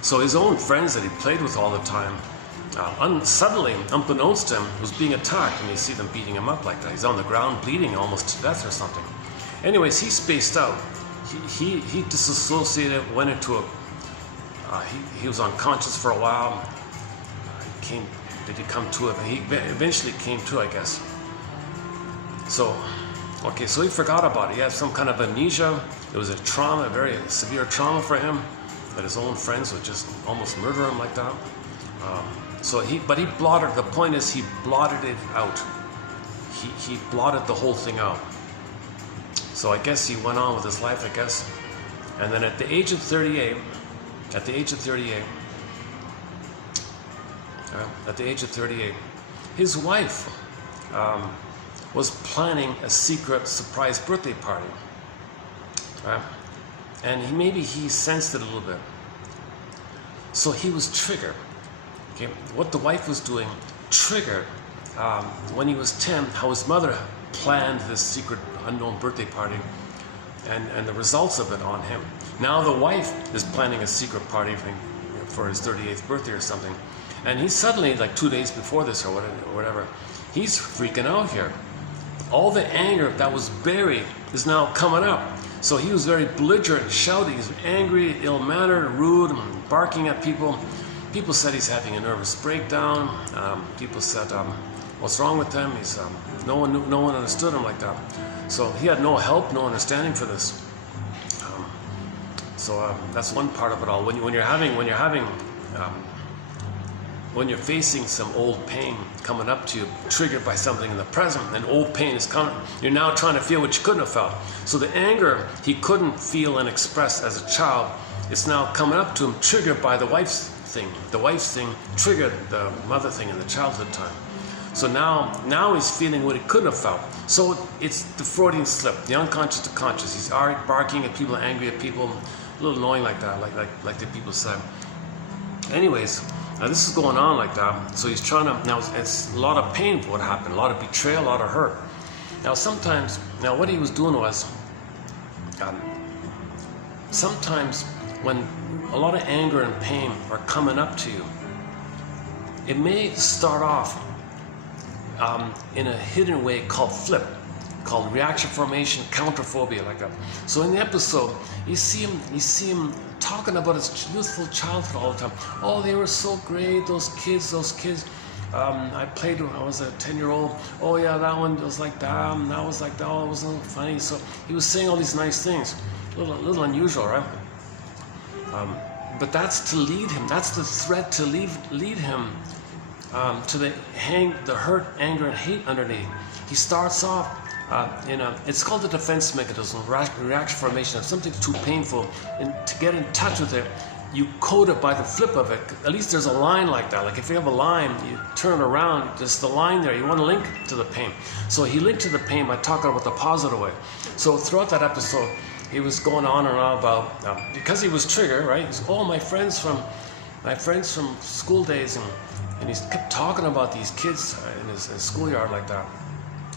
So his own friends that he played with all the time, suddenly, unbeknownst to him, was being attacked, and you see them beating him up like that. He's on the ground bleeding almost to death or something. Anyways, he spaced out. He disassociated, went into he was unconscious for a while. Did he come to it? He eventually came to, I guess. So, okay, so he forgot about it. He had some kind of amnesia. It was a trauma, a very severe trauma for him, that his own friends would just almost murder him like that. But he blotted, the point is, he blotted it out. He blotted the whole thing out. So I guess he went on with his life, I guess. And then at the age of 38, his wife was planning a secret surprise birthday party, right? And maybe he sensed it a little bit. So he was triggered. Okay, what the wife was doing triggered when he was 10, how his mother planned this secret unknown birthday party, and the results of it on him. Now the wife is planning a secret party for his 38th birthday or something, and he's suddenly, like 2 days before this or whatever, he's freaking out here. All the anger that was buried is now coming up. So he was very belligerent, shouting, he's angry, ill-mannered, rude, barking at people. People said he's having a nervous breakdown. People said, what's wrong with him? He's no one understood him like that. So he had no help, no understanding for this. So that's one part of it all. When you're facing some old pain coming up to you, triggered by something in the present, and old pain is coming, you're now trying to feel what you couldn't have felt. So the anger he couldn't feel and express as a child, it's now coming up to him, triggered by the wife's thing. The wife's thing triggered the mother thing in the childhood time. So now he's feeling what he couldn't have felt. So it's the Freudian slip, the unconscious to conscious. He's barking at people, angry at people, a little annoying like that, like the people said. Anyways, now this is going on like that. So he's trying to, now it's a lot of pain for what happened, a lot of betrayal, a lot of hurt. Now what he was doing was, sometimes when a lot of anger and pain are coming up to you, it may start off in a hidden way called flip, called reaction formation, counterphobia, like that. So in the episode, you see him talking about his youthful childhood all the time. Oh, they were so great, those kids. I played when I was a 10-year-old. Oh yeah, that one was like that, and that was like that. Oh, it was a little funny. So he was saying all these nice things. A little unusual, right? But that's to lead him. That's the thread to lead him to the hurt, anger, and hate underneath. He starts off it's called the defense mechanism, reaction formation. If something's too painful, and to get in touch with it, you code it by the flip of it. At least there's a line like that. Like if you have a line, you turn it around, there's the line there. You want to link to the pain. So he linked to the pain by talking about the positive way. So throughout that episode, he was going on and on about, because he was triggered, right? He's, oh, my friends from school days, and he kept talking about these kids in his schoolyard like that.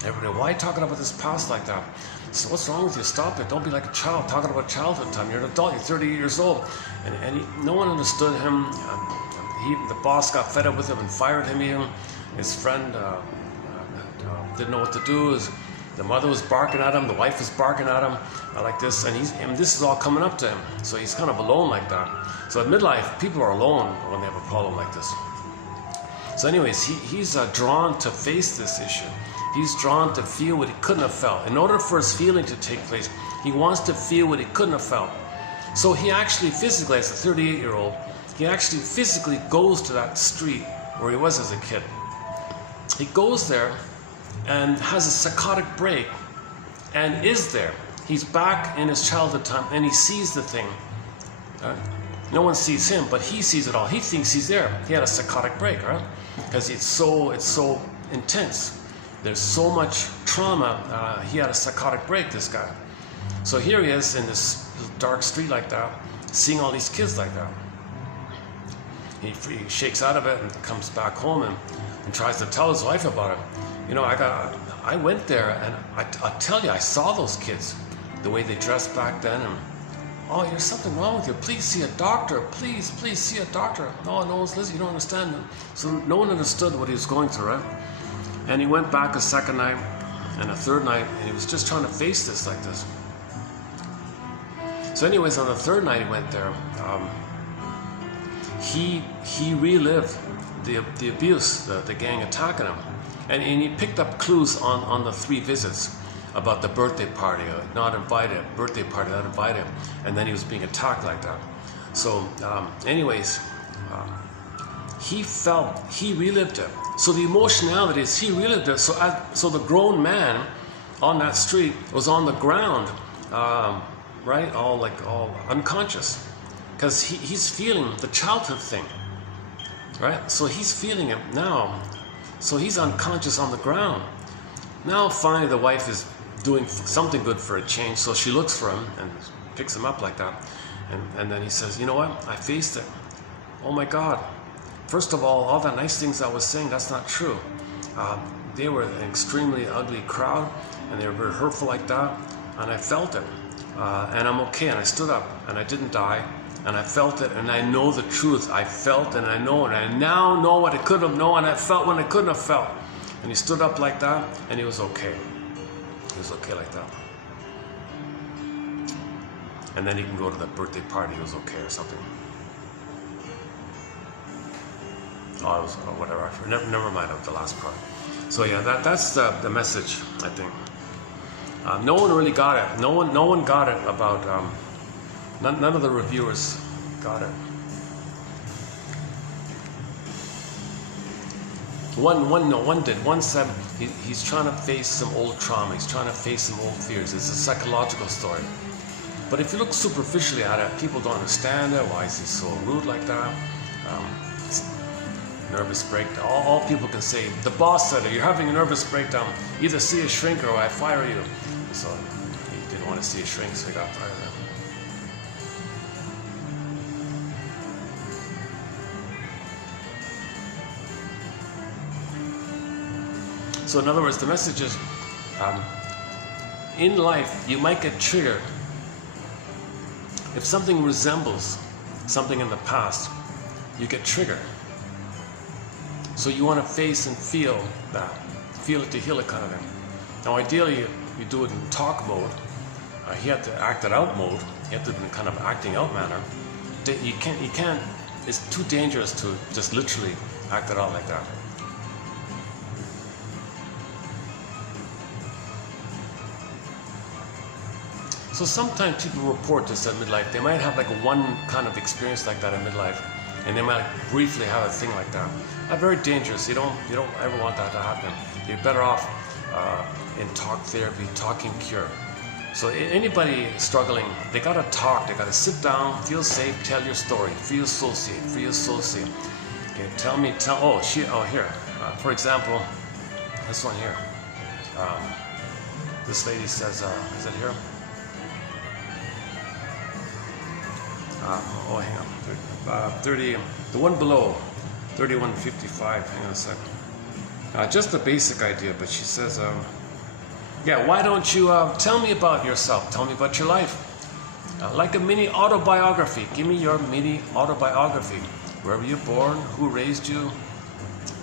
Everybody, why talking about this past like that? So what's wrong with you? Stop it. Don't be like a child talking about childhood time. You're an adult. You're 38 years old. No one understood him. The boss got fed up with him and fired him even. His friend didn't know what to do. The mother was barking at him. The wife was barking at him like this. And this is all coming up to him. So he's kind of alone like that. So at midlife, people are alone when they have a problem like this. So anyways, he's drawn to face this issue. He's drawn to feel what he couldn't have felt. In order for his feeling to take place, he wants to feel what he couldn't have felt. So he actually physically, as a 38-year-old, he actually physically goes to that street where he was as a kid. He goes there and has a psychotic break and is there. He's back in his childhood time and he sees the thing. No one sees him, but he sees it all. He thinks he's there. He had a psychotic break, right? Because it's so intense. There's so much trauma. He had a psychotic break, this guy. So here he is in this dark street like that, seeing all these kids like that. He shakes out of it and comes back home and tries to tell his wife about it. You know, I went there and I tell you, I saw those kids, the way they dressed back then. And oh, there's something wrong with you. Please see a doctor. Please see a doctor. No one's listening. You don't understand. So no one understood what he was going through, right? And he went back a second night and a third night, and he was just trying to face this like this. So anyways, on the third night he went there, he relived the abuse, the gang attacking him. And he picked up clues on the 3 visits about the birthday party, not invited, birthday party, not invited, and then he was being attacked like that. So anyways, he relived it. So the emotionality is he relived it. So the grown man on that street was on the ground, right, all unconscious, because he's feeling the childhood thing, right? So he's feeling it now. So he's unconscious on the ground. Now finally the wife is doing something good for a change, so she looks for him and picks him up like that, and then he says, you know what? I faced it. Oh my God. First of all that nice things I was saying, that's not true. They were an extremely ugly crowd, and they were very hurtful like that, and I felt it. And I'm okay, and I stood up, and I didn't die, and I felt it, and I know the truth. I felt, and I know, and I now know what I could have known, and I felt when I couldn't have felt. And he stood up like that, and he was okay. He was okay like that. And then he can go to the birthday party, he was okay or something. Oh, it was whatever. Never mind of the last part. So yeah, that's the message, I think. No one really got it. No one got it about. None of the reviewers got it. One did. One said he's trying to face some old trauma. He's trying to face some old fears. It's a psychological story. But if you look superficially at it, people don't understand it. Why is he so rude like that? Nervous breakdown. All people can say, the boss said it, you're having a nervous breakdown, either see a shrink or I fire you. So he didn't want to see a shrink, so he got fired. So in other words, the message is, in life, you might get triggered if something resembles something in the past, you get triggered. So you want to face and feel that. Feel it to heal it kind of thing. Now ideally, you do it in talk mode. He had to act it out mode. He had to be in kind of acting out manner. You can't, it's too dangerous to just literally act it out like that. So sometimes people report this at midlife. They might have like one kind of experience like that in midlife, and they might briefly have a thing like that. That's very dangerous. You don't ever want that to happen. You're better off in talk therapy, talking cure. So anybody struggling, they gotta talk. They gotta sit down, feel safe, tell your story, free associate. Okay, here. For example, this one here. This lady says, is it here? Hang on. 30, the one below, 3155. Hang on a sec. Just a basic idea, but she says, yeah, why don't you tell me about yourself? Tell me about your life. Like a mini autobiography. Give me your mini autobiography. Where were you born? Who raised you?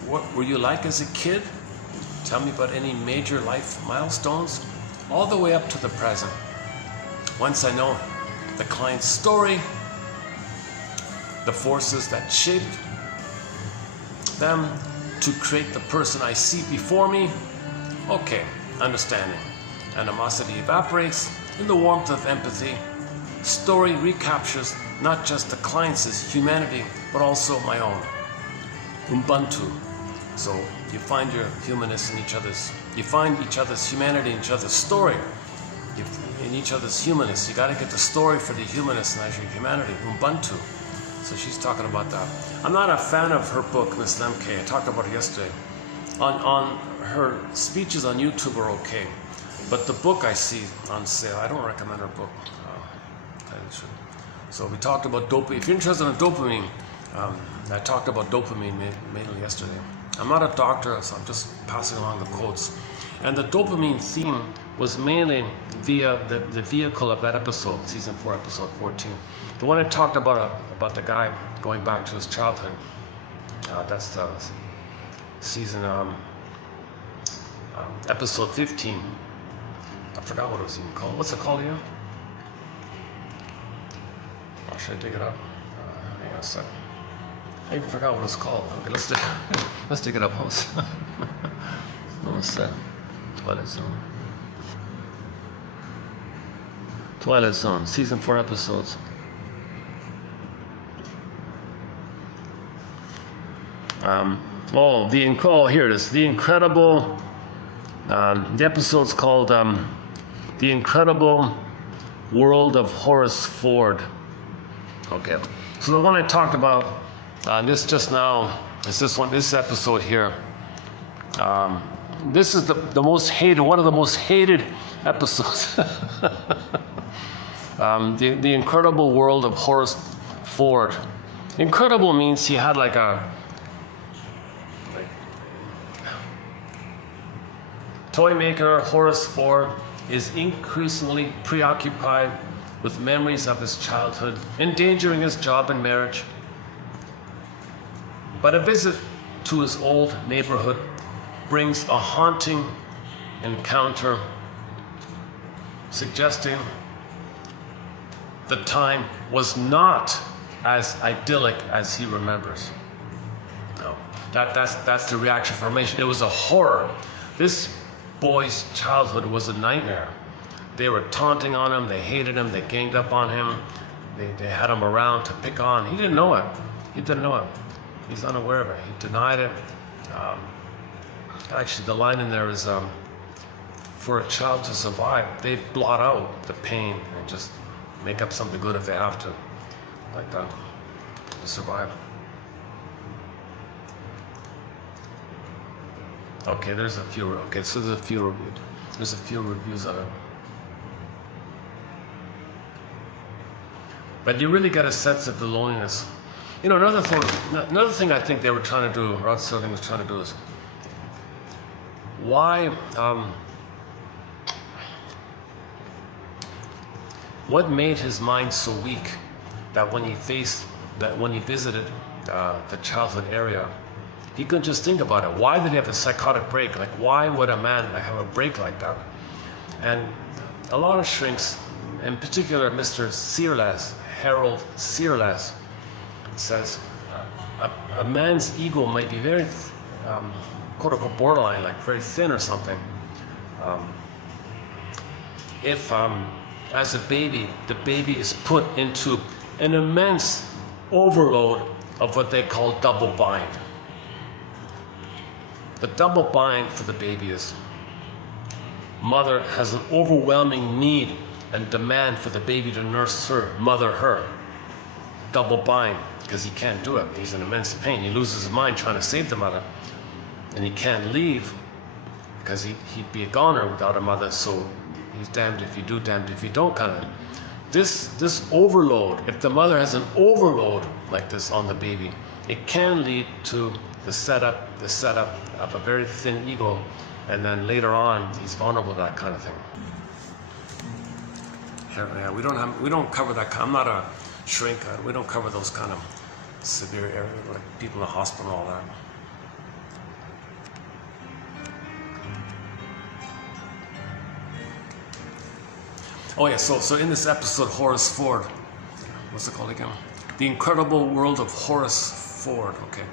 What were you like as a kid? Tell me about any major life milestones, all the way up to the present. Once I know the client's story, the forces that shaped them to create the person I see before me, okay, understanding. Animosity evaporates in the warmth of empathy. Story recaptures not just the client's humanity, but also my own. Ubuntu. So you find your humanness in each other's, you find each other's humanity in each other's story. In each other's humanness. You got to get the story for the humanness and as your humanity. Ubuntu. So she's talking about that. I'm not a fan of her book, Miss Lemke. I talked about it yesterday. On her speeches on YouTube are okay, but the book I see on sale, I don't recommend her book. So we talked about dopamine. If you're interested in dopamine, I talked about dopamine mainly yesterday. I'm not a doctor, so I'm just passing along the quotes. And the dopamine theme was mainly via the vehicle of that episode, season 4, episode 14. The one I talked about the guy going back to his childhood. That's the season, episode 15. I forgot what it was even called. What's it called here? Oh, should I dig it up? Hang on a second. I even forgot what it's called. Okay, let's dig it up. What's that? Twilight Zone. Twilight Zone, season 4 episodes. Here it is. The Incredible. The episode's called The Incredible World of Horace Ford. Okay. So the one I talked about, this just now, is this episode here. This is the most hated, one of the most hated episodes. The Incredible World of Horace Ford. Incredible means he had like a toy maker Horace Ford is increasingly preoccupied with memories of his childhood, endangering his job and marriage. But a visit to his old neighborhood brings a haunting encounter, suggesting the time was not as idyllic as he remembers. No, that's the reaction formation. It was a horror. This boy's childhood was a nightmare. They were taunting on him, they hated him, they ganged up on him, they had him around to pick on. He didn't know it. He's unaware of it. He denied it. Actually, the line in there is, for a child to survive, they blot out the pain and just make up something good if they have to, like that, to survive. Okay, there's a few. Okay, so there's a few reviews of it. But you really get a sense of the loneliness. You know, another thing I think they were trying to do, Rod Serling was trying to do, is why What made his mind so weak that when he visited the childhood area, he couldn't just think about it? Why did he have a psychotic break? Like, why would a man have a break like that? And a lot of shrinks, in particular Mr. Searles, Harold Searles, says a man's ego might be very, quote unquote, borderline, like very thin or something. If, as a baby, the baby is put into an immense overload of what they call double bind. The double bind for the baby is mother has an overwhelming need and demand for the baby to nurse her, mother her. Double bind, because he can't do it. He's in immense pain. He loses his mind trying to save the mother. And he can't leave because he'd be a goner without a mother. So he's damned if you do, damned if you don't kind of. This overload, if the mother has an overload like this on the baby, it can lead to the setup of a very thin ego, and then later on he's vulnerable to that kind of thing. Yeah, we don't cover that. I'm not a shrink. We don't cover those kind of severe areas like people in the hospital and all that. Oh yeah, so in this episode, Horace Ford, what's it called again? The Incredible World of Horace Ford. Okay.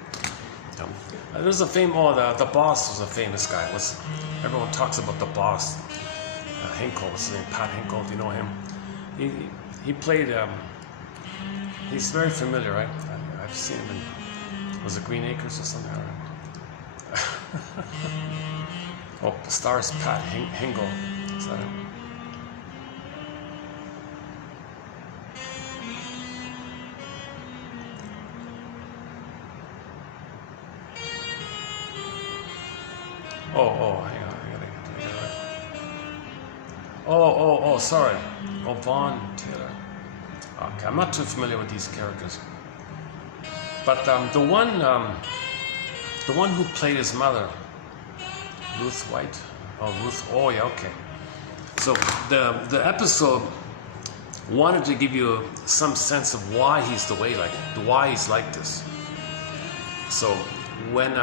There's a the boss was a famous guy. Everyone talks about the boss. Hinkle, what's his name? Pat Hinkle. Do you know him? He played. He's very familiar, right? I've seen him in. Was it Green Acres or something? Right? Oh, the stars Pat Hinkle. Is that it? Hang on, I gotta get it right. Oh, sorry. Oh, Vaughn Taylor. Okay, I'm not too familiar with these characters. But the one who played his mother, Ruth White. Oh yeah, okay. So the episode wanted to give you some sense of why he's why he's like this. So when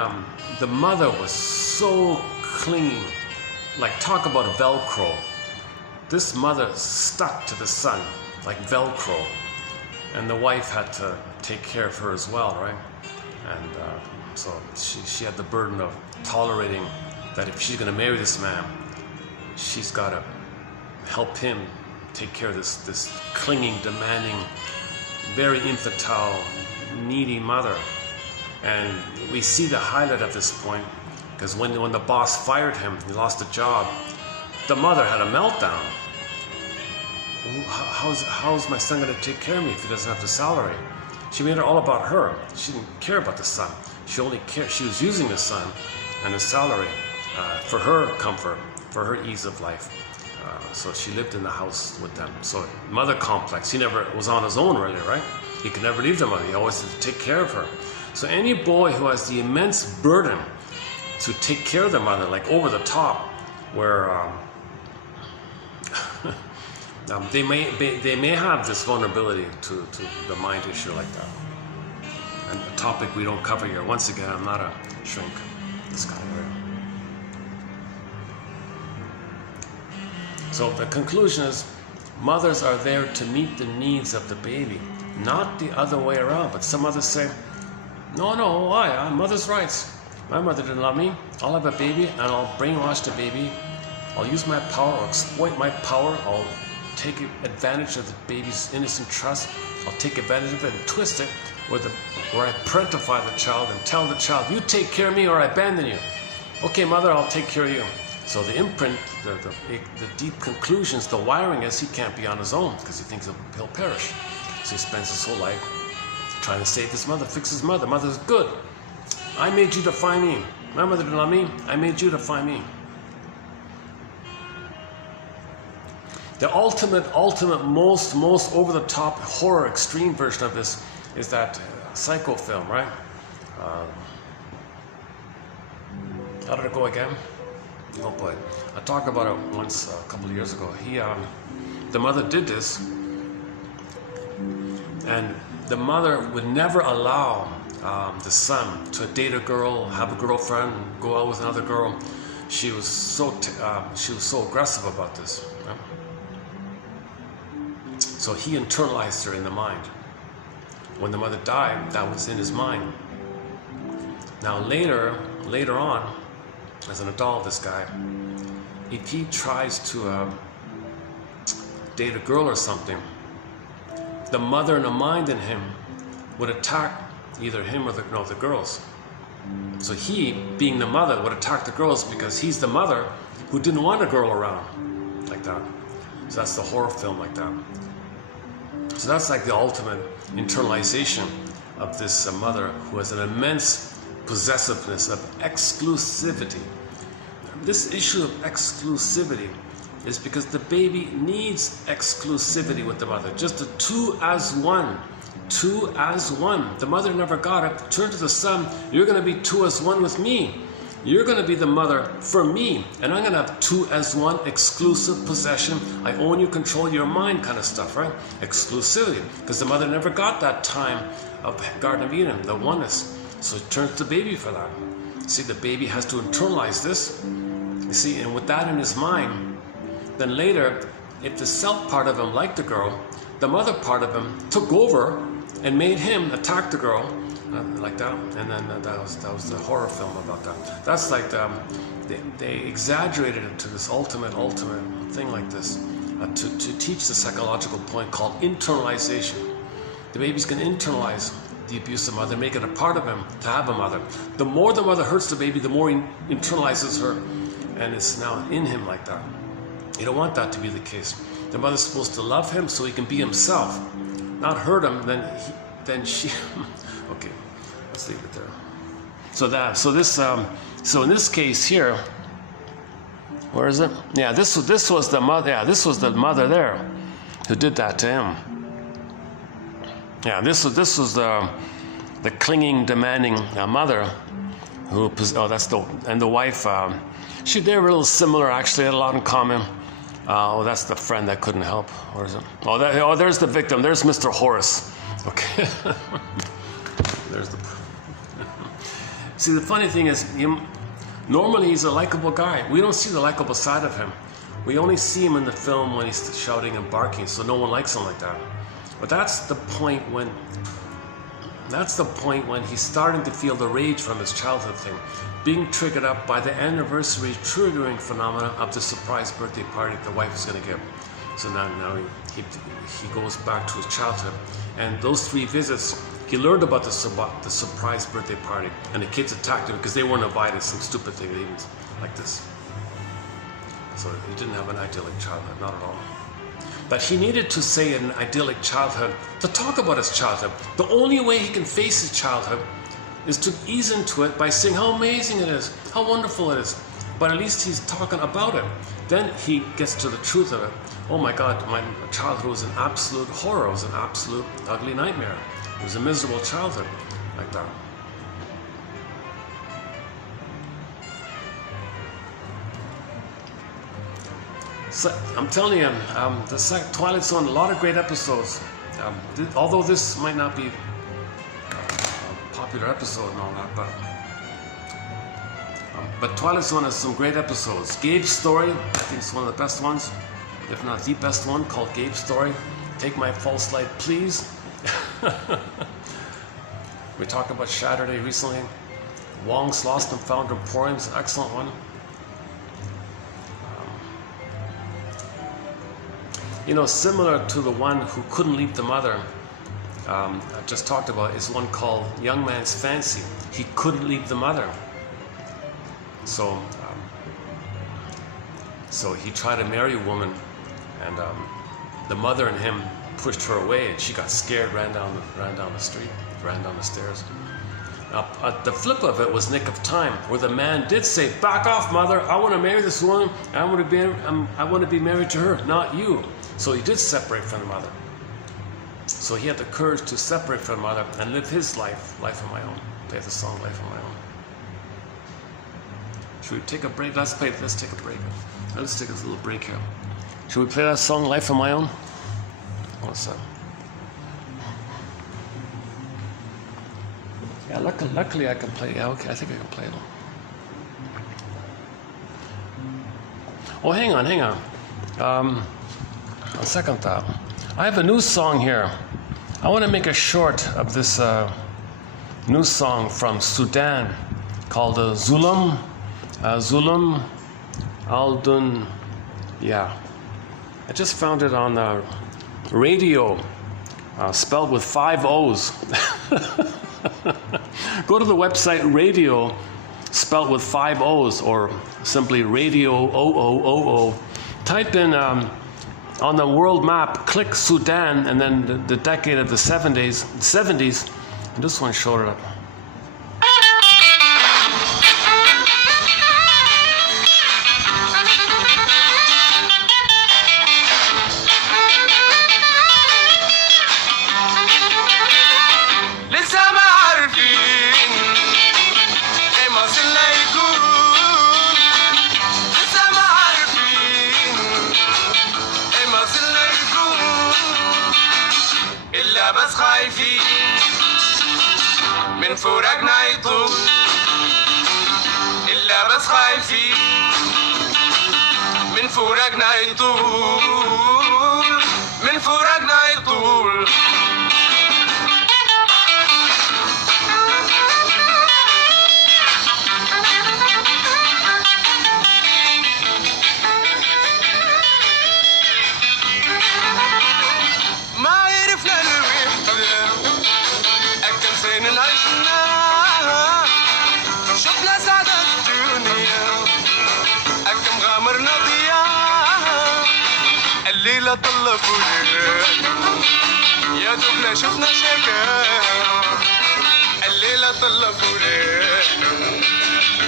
the mother was so clingy, like talk about Velcro. This mother stuck to the son like Velcro, and the wife had to take care of her as well, right? And so she had the burden of tolerating that if she's going to marry this man, she's got to help him take care of this clinging, demanding, very infantile, needy mother. And we see the highlight of this point because when the boss fired him, he lost a job. The mother had a meltdown. How's my son going to take care of me if he doesn't have the salary? She made it all about her. She didn't care about the son. She was using the son and his salary for her comfort, for her ease of life. So she lived in the house with them. So mother complex. He never was on his own really, right? He could never leave the mother. He always had to take care of her. So any boy who has the immense burden to take care of their mother, like over the top, where they may have this vulnerability to the mind issue like that. And a topic we don't cover here. Once again, I'm not a shrink. This kind of area. So the conclusion is, mothers are there to meet the needs of the baby, not the other way around. But some others say, no, why? Mother's rights. My mother didn't love me. I'll have a baby and I'll brainwash the baby. I'll use my power, I'll exploit my power, I'll take advantage of the baby's innocent trust. I'll take advantage of it and twist it where I parentify the child and tell the child, you take care of me or I abandon you. Okay, mother, I'll take care of you. So the imprint, the deep conclusions, the wiring is he can't be on his own because he thinks he'll perish. So he spends his whole life trying to save his mother, fix his mother. Mother's good. I made you to find me. My mother didn't love me. I made you to find me. The ultimate, most over-the-top horror extreme version of this is that psycho film, right? How did it go again? Oh boy, I talked about it once a couple of years ago. The mother did this, and the mother would never allow the son to date a girl, have a girlfriend, go out with another girl. She was so aggressive about this. Right? So he internalized her in the mind. When the mother died, that was in his mind. Now later on, as an adult, this guy, if he tries to date a girl or something, the mother in the mind in him would attack either him or the girls. So he, being the mother, would attack the girls because he's the mother who didn't want a girl around like that. So that's the horror film like that. So that's like the ultimate internalization of this mother who has an immense possessiveness of exclusivity. This issue of exclusivity is because the baby needs exclusivity with the mother. Just a two as one. Two as one. The mother never got it. Turn to the son. You're going to be two as one with me. You're going to be the mother for me. And I'm going to have two as one, exclusive possession. I own you, control your mind kind of stuff, right? Exclusivity. Because the mother never got that time of Garden of Eden, the oneness. So it turns to the baby for that. See, the baby has to internalize this. You see, and with that in his mind, then later, if the self part of him liked the girl, the mother part of him took over and made him attack the girl like that, and then that was the horror film about that. That's like they exaggerated it to this ultimate thing like this to teach the psychological point called internalization. The baby's going to internalize the abusive mother, make it a part of him to have a mother. The more the mother hurts the baby, the more he internalizes her, and it's now in him like that. You don't want that to be the case. The mother's supposed to love him so he can be himself, not hurt him. Then she. Okay, let's leave it there. So in this case here, where is it? Yeah, this was the mother. Yeah, this was the mother there, who did that to him. Yeah, this was the clinging, demanding mother, who. Oh, that's the wife. They were a little similar actually. Had a lot in common. That's the friend that couldn't help. Or is it? There's the victim. There's Mr. Horace. Okay. There's the. See, the funny thing is, normally he's a likable guy. We don't see the likable side of him. We only see him in the film when he's shouting and barking, so no one likes him like that. But that's the point when he's starting to feel the rage from his childhood thing, being triggered up by the anniversary triggering phenomena of the surprise birthday party the wife is going to give. So now he goes back to his childhood, and those 3 visits he learned about the surprise birthday party, and the kids attacked him because they weren't invited. Some stupid thing like this. So he didn't have an idyllic childhood, not at all. But he needed to say an idyllic childhood to talk about his childhood. The only way he can face his childhood is to ease into it by saying how amazing it is, how wonderful it is. But at least he's talking about it. Then he gets to the truth of it. Oh my God, my childhood was an absolute horror. It was an absolute ugly nightmare. It was a miserable childhood, like that. So, I'm telling you, the Twilight Zone, a lot of great episodes. Although this might not be a popular episode and all that, but Twilight Zone has some great episodes. Gabe's Story, I think it's one of the best ones, if not the best one, called Gabe's Story. Take My False Light, Please. We talked about Saturday recently. Wong's Lost and Found Emporium's an excellent one. Similar to the one who couldn't leave the mother, I just talked about, is one called Young Man's Fancy. He couldn't leave the mother. So he tried to marry a woman, and the mother and him pushed her away, and she got scared, ran down the street, ran down the stairs. The flip of it was Nick of Time, where the man did say, "Back off, mother! I want to marry this woman. I want to be married to her, not you." So he did separate from the mother. So he had the courage to separate from the mother and live his life of my own. Play the song "Life of My Own." Should we take a break? Let's take a break. Let's take a little break here. Should we play that song, Life on My Own? What's that? Yeah, luckily I can play. Yeah, okay, I think I can play it. Oh, hang on. On second thought, I have a new song here. I want to make a short of this new song from Sudan called Zulum Aldun. Yeah, I just found it on the radio, spelled with 5 O's. Go to the website radio, spelled with 5 O's, or simply radio OOOO. Type in on the world map, click Sudan, and then the decade of the 70s, and this one showed it up. بس خايفين من فراقنا يطول إلا بس خايفين من فراقنا يطول من فراقنا يطول شفنا سعادة الدنيا أكم غامرنا ضياء الليلة طلة فراق يا دوبنا شفنا شقاء الليلة طلة فراق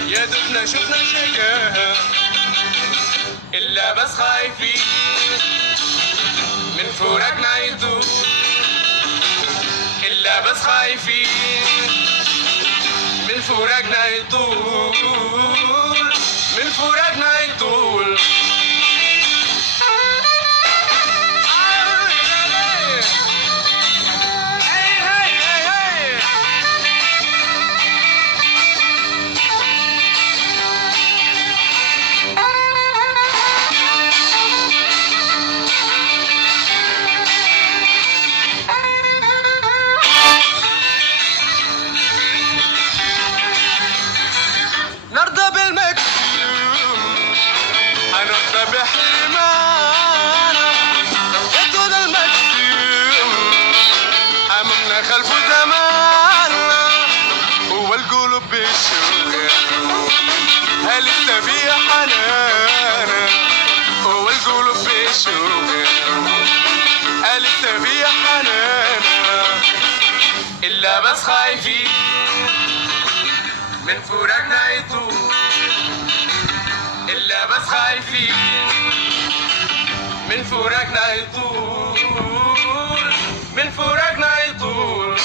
يا دوبنا شفنا شقاء إلا بس خايفين من فراقنا يدوب إلا بس خايفين من فراقنا يطول من فراقنا يطول بحرمانا يطول المكتوم أمامنا خلف زماننا هو القلوب بالشوق هل السبيع حنانا هو القلوب بالشوق هل السبيع حنانا إلا بس خايفين من فراقنا يطول إلا بس خايفين من فراقنا يطول من فراقنا يطول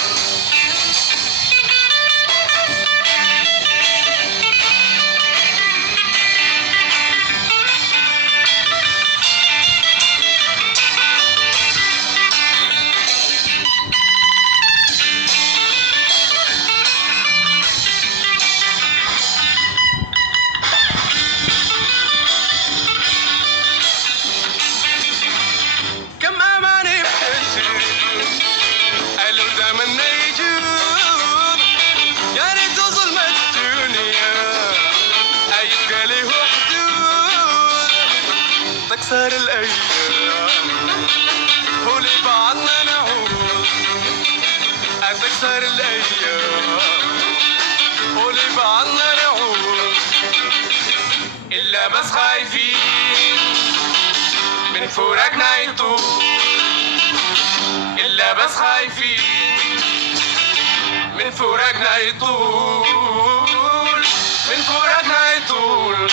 تكسر الأيام ولبعضنا نعود تكسر الأيام ولبعضنا نعود إلا بس خايفين من فراقنا يطول إلا بس خايفين من فراقنا يطول من فراقنا يطول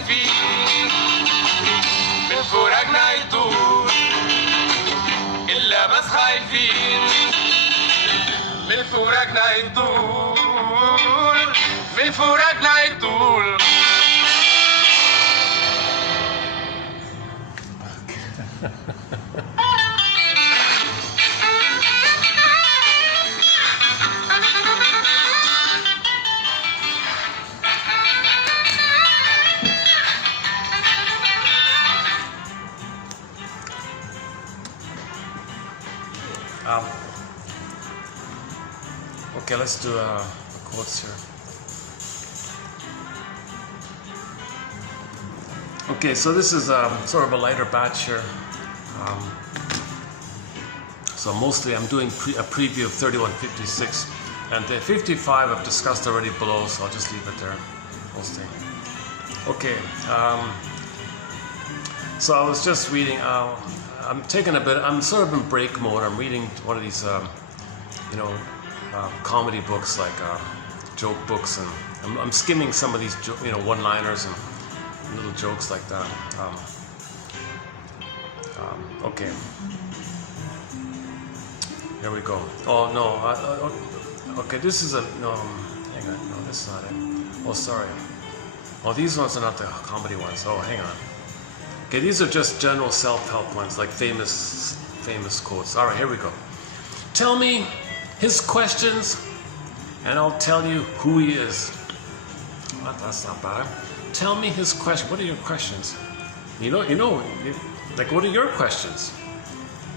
خايفين من فراقنا يطول إلا بس خايفين من فراقنا يطول من فراقنا يطول. Okay, let's do the quotes here. Okay, so this is sort of a lighter batch here. So mostly I'm doing a preview of 3156, and 55 I've discussed already below, so I'll just leave it there mostly. Okay, so I was just reading, I'm sort of in break mode. I'm reading one of these, comedy books, like joke books, and I'm skimming some of these, one-liners and little jokes like that. Okay. Here we go. Oh no. Okay, this is hang on. No, this is not it. Oh, sorry. Oh, these ones are not the comedy ones. Oh, hang on. Okay, these are just general self-help ones, like famous quotes. All right, here we go. Tell me his questions, and I'll tell you who he is. Well, that's not bad. Tell me his question. What are your questions? Like, what are your questions?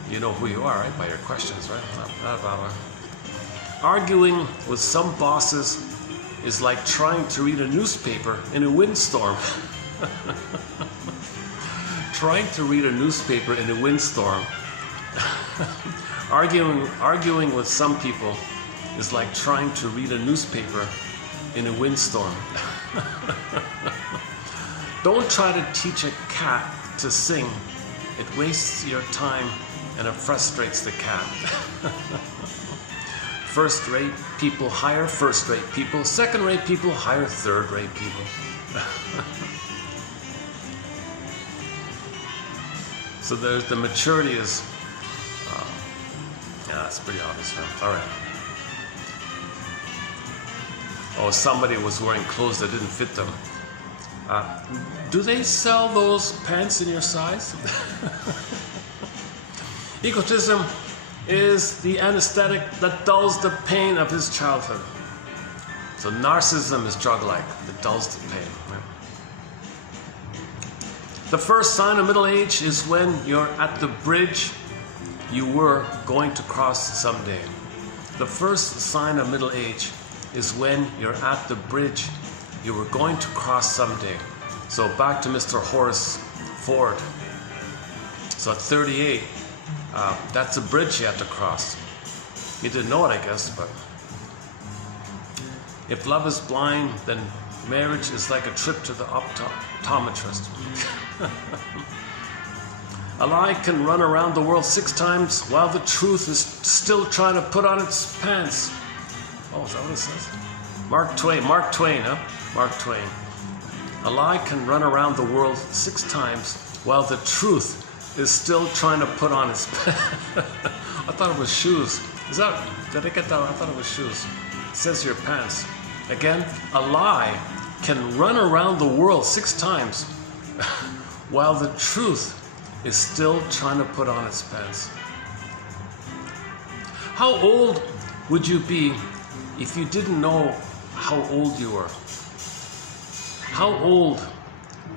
You know who you are, right? By your questions, right? Not bad. Arguing with some bosses is like trying to read a newspaper in a windstorm. Trying to read a newspaper in a windstorm. Arguing with some people is like trying to read a newspaper in a windstorm. Don't try to teach a cat to sing. It wastes your time and it frustrates the cat. First-rate people hire first-rate people. Second-rate people hire third-rate people. So there's the maturity is, that's pretty obvious, right? All right. Oh, somebody was wearing clothes that didn't fit them. Do they sell those pants in your size? Egotism is the anesthetic that dulls the pain of his childhood. So narcissism is drug-like, that dulls the pain. Right? The first sign of middle age is when you're at the bridge you were going to cross someday. The first sign of middle age is when you're at the bridge you were going to cross someday. So back to Mr. Horace Ford. So at 38, that's a bridge you have to cross. You didn't know it, I guess, but if love is blind, then marriage is like a trip to the optometrist. A lie can run around the world 6 times while the truth is still trying to put on its pants. Oh, is that what it says? Mark Twain, huh? Mark Twain. A lie can run around the world 6 times while the truth is still trying to put on its pants. I thought it was shoes. Did I get that? I thought it was shoes. It says here pants. Again, a lie can run around the world 6 times while the truth is still trying to put on its pants. How old would you be if you didn't know how old you were? How old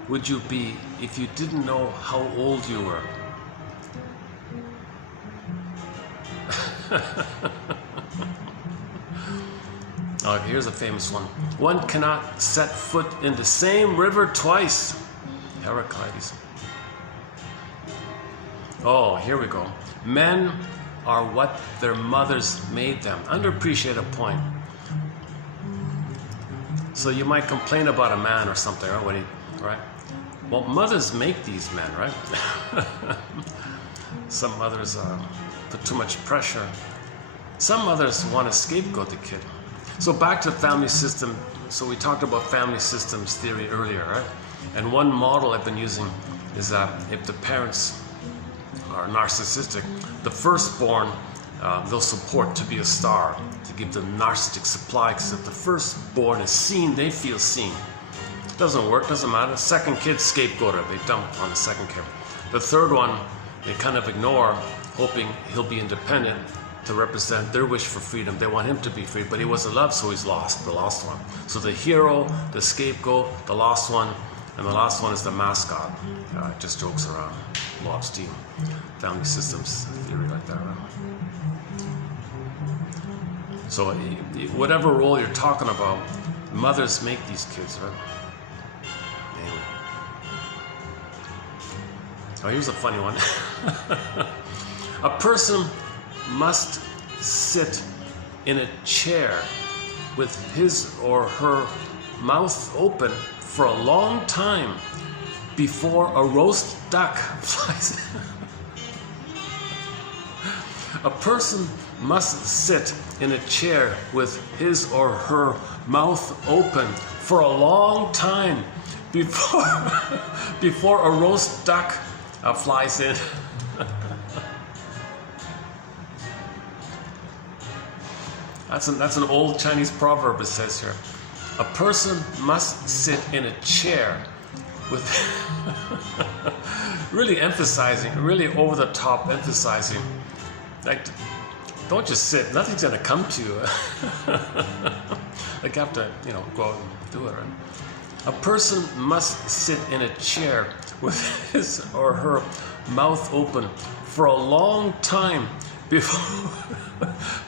would you be if you didn't know how old you were? Oh, here's a famous one. One cannot set foot in the same river twice. Heraclitus. Oh, here we go. Men are what their mothers made them. Underappreciated point. So you might complain about a man or something, right? Right? Well, mothers make these men, right? Some mothers put too much pressure. Some mothers want to scapegoat the kid. So back to family system. So we talked about family systems theory earlier, right? And one model I've been using is that if the parents are narcissistic, the firstborn they'll support to be a star, to give them narcissistic supply, because if the firstborn is seen, they feel seen. Doesn't work, doesn't matter. Second kid, scapegoater, they dump on the second kid. The third one, they kind of ignore, hoping he'll be independent to represent their wish for freedom. They want him to be free, but he wasn't loved, so he's lost, the lost one. So the hero, the scapegoat, the lost one, and the last one is the mascot. Just jokes around. Law of steam. Family systems theory like that, right? So whatever role you're talking about, mothers make these kids, right? Anyway. Oh, here's a funny one. A person must sit in a chair with his or her mouth open for a long time before a roast duck flies in. A person must sit in a chair with his or her mouth open for a long time before a roast duck flies in. That's an old Chinese proverb, it says here. A person must sit in a chair with really emphasizing, really over the top emphasizing. Like, don't just sit, nothing's gonna come to you. Like you have to, go out and do it, right? A person must sit in a chair with his or her mouth open for a long time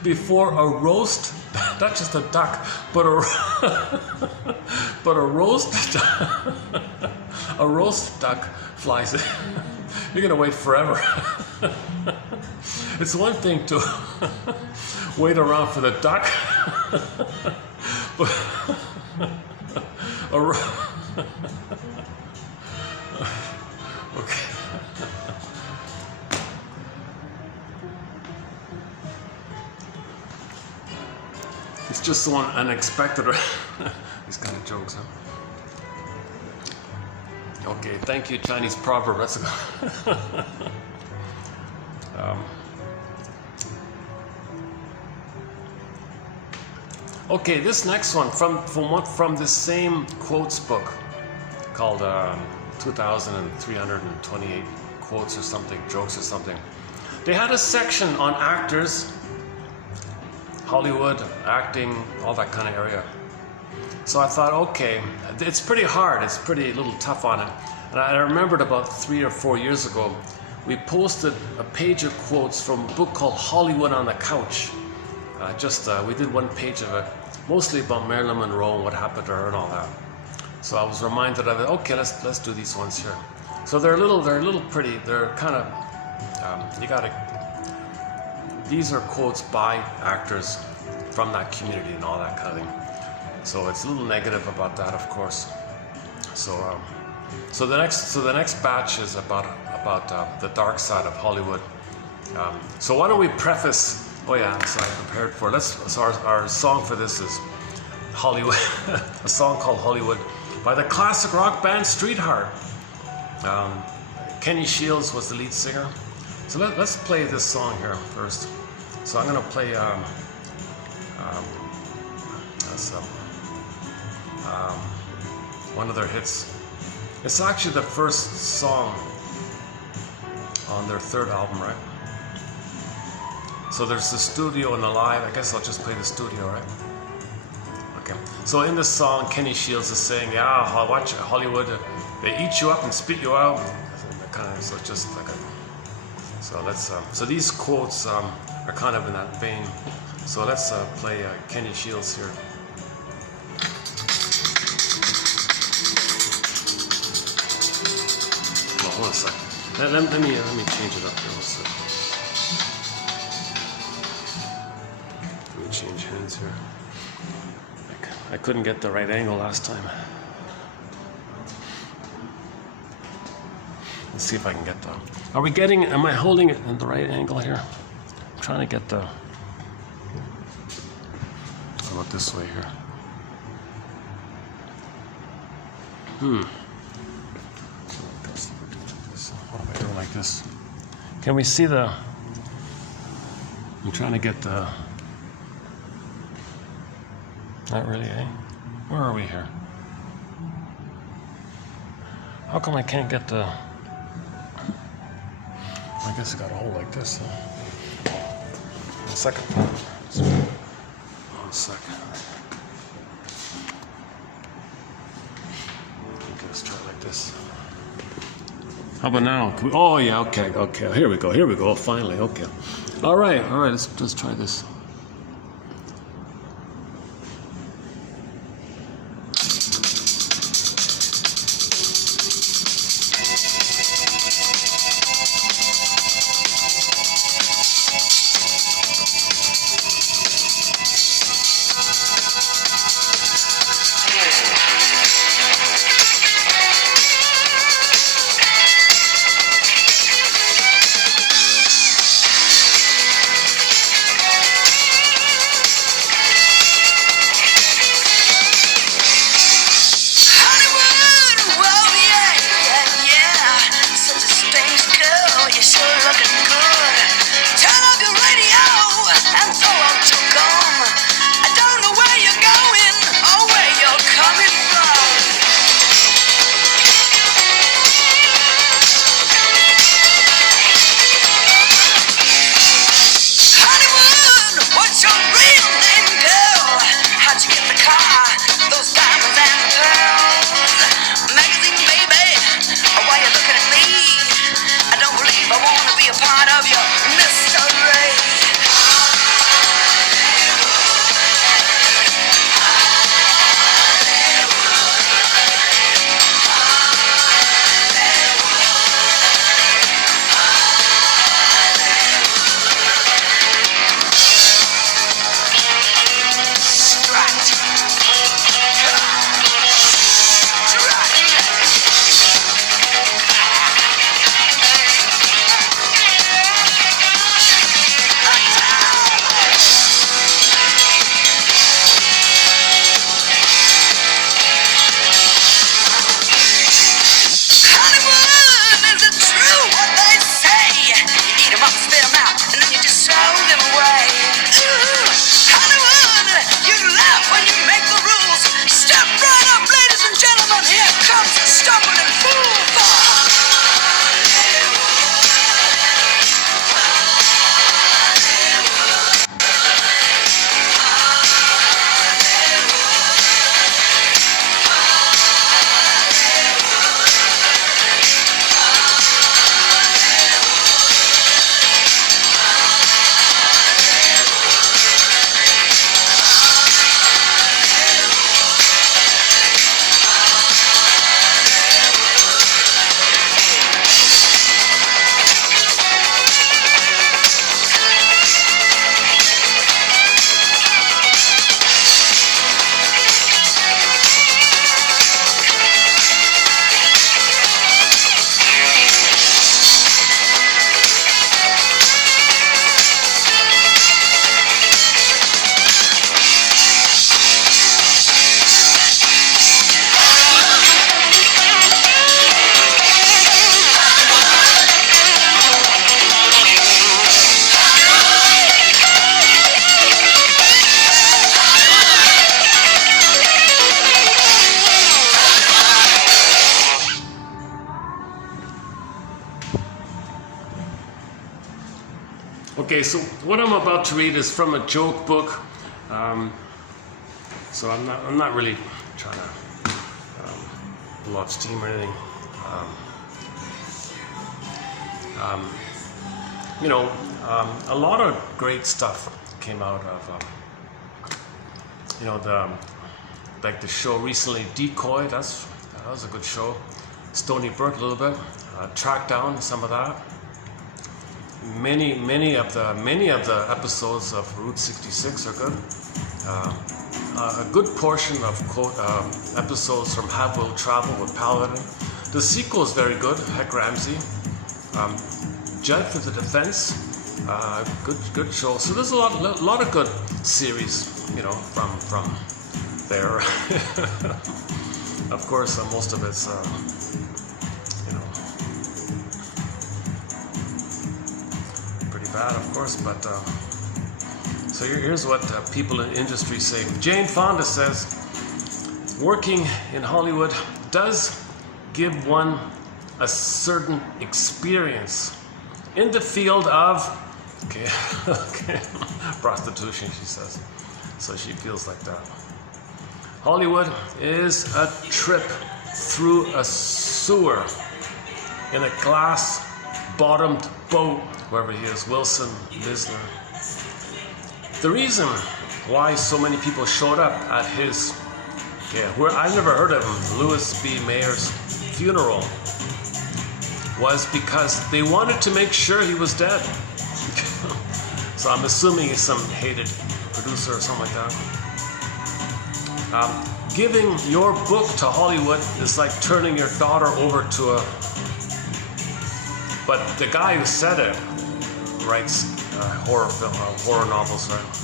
before a roast, not just a duck, but a roast duck flies in. You're gonna wait forever. It's one thing to wait around for the duck, but okay. It's just so unexpected. These kind of jokes, huh? Okay, thank you, Chinese proverb. That's okay, this next one from the same quotes book called 2,328 quotes or something, jokes or something. They had a section on actors, Hollywood, acting, all that kind of area. So I thought, okay, it's pretty hard, it's pretty a little tough on it. And I remembered about 3 or 4 years ago, we posted a page of quotes from a book called Hollywood on the Couch. We did one page of it, mostly about Marilyn Monroe and what happened to her and all that. So I was reminded of it. Okay, let's do these ones here. So they're a little pretty. They're kind of these are quotes by actors from that community and all that kind of thing. So it's a little negative about that, of course. So the next batch is about the dark side of Hollywood. So why don't we preface? Oh yeah, so I prepared for it. So our song for this is Hollywood, a song called Hollywood by the classic rock band Streetheart. Kenny Shields was the lead singer. So let's play this song here first. So I'm gonna play one of their hits. It's actually the first song on their third album, right? So there's the studio and the live. I guess I'll just play the studio, right? Okay. So in this song, Kenny Shields is saying, "Yeah, watch Hollywood. They eat you up and spit you out." So just like so these quotes are kind of in that vein. So let's play Kenny Shields here. Well, hold on a second. Let me change it up here. One second. Let me change hands here. I couldn't get the right angle last time. Let's see if I can get the... am I holding it in the right angle here? I'm trying to get the... How about this way here? like this. Can we see the... I'm trying to get the... Not really, eh? Where are we here? How come I can't get the... I guess I got a hole like this. One second. One second. Okay, let's try it like this. How about now? Can we, oh yeah, okay. Here we go. Finally, okay. All right. Let's try this. Okay, so what I'm about to read is from a joke book. So I'm not really trying to blow off steam or anything. A lot of great stuff came out of the show recently, Decoy. That was a good show. Stony Brook a little bit. Track Down, some of that. Many of the episodes of Route 66 are good. A good portion of episodes from Have Will Travel with Paladin. The sequel is very good. Heck Ramsey. Judge for the Defense. Good show. So there's a lot of good series, from there. Of course, most of it's bad, of course, but so here's what people in industry say. Jane Fonda says, working in Hollywood does give one a certain experience in the field of, okay, prostitution, she says. So she feels like that. Hollywood is a trip through a sewer in a glass-bottomed boat, wherever he is, Wilson, Lisner. The reason why so many people showed up at his, where I never heard of him, Louis B. Mayer's funeral, was because they wanted to make sure he was dead. So I'm assuming he's some hated producer or something like that. Giving your book to Hollywood is like turning your daughter over to a... But the guy who said it writes horror novels, right?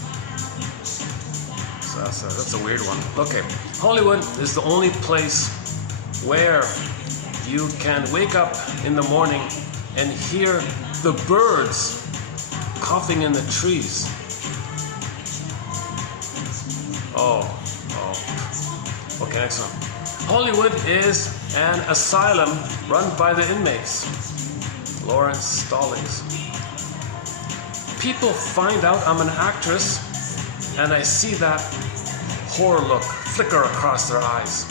So that's a weird one. Okay, Hollywood is the only place where you can wake up in the morning and hear the birds coughing in the trees. Okay, next one. Hollywood is an asylum run by the inmates. Lawrence Stallings. People find out I'm an actress and I see that horror look flicker across their eyes.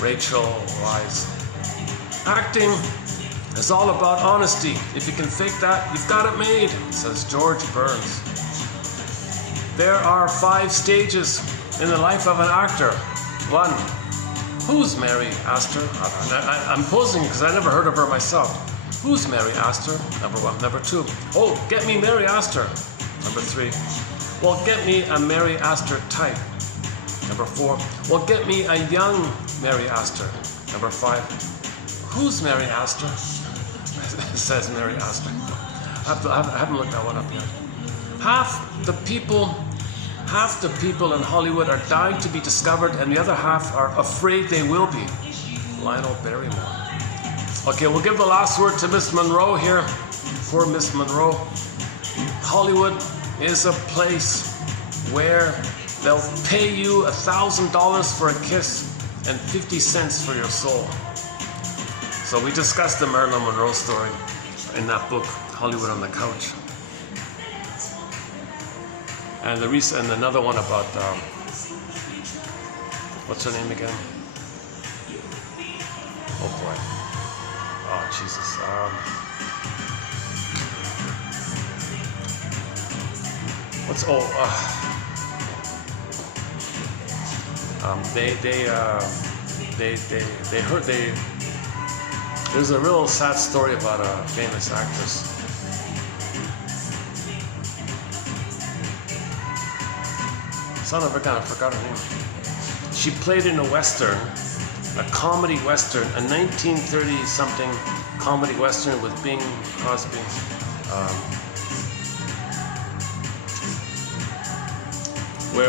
Rachel Wise. Acting is all about honesty. If you can fake that, you've got it made, says George Burns. There are 5 stages in the life of an actor. 1. Who's Mary Astor? I'm posing because I never heard of her myself. Who's Mary Astor? Number 1. Number 2. Oh, get me Mary Astor. Number 3. Well, get me a Mary Astor type. Number 4. Well, get me a young Mary Astor. Number 5. Who's Mary Astor? Says Mary Astor. I haven't looked that one up yet. Half the people in Hollywood are dying to be discovered, and the other half are afraid they will be. Lionel Barrymore. Okay, we'll give the last word to Miss Monroe here. Poor Miss Monroe. Hollywood is a place where they'll pay you $1,000 for a kiss and 50 cents for your soul. So we discussed the Marilyn Monroe story in that book, Hollywood on the Couch. And another one about, what's her name again? Oh boy. Oh, Jesus. There's a real sad story about a famous actress. Son of a gun, I forgot her name. She played in a western, a comedy western, a 1930-something comedy western with Bing Crosby.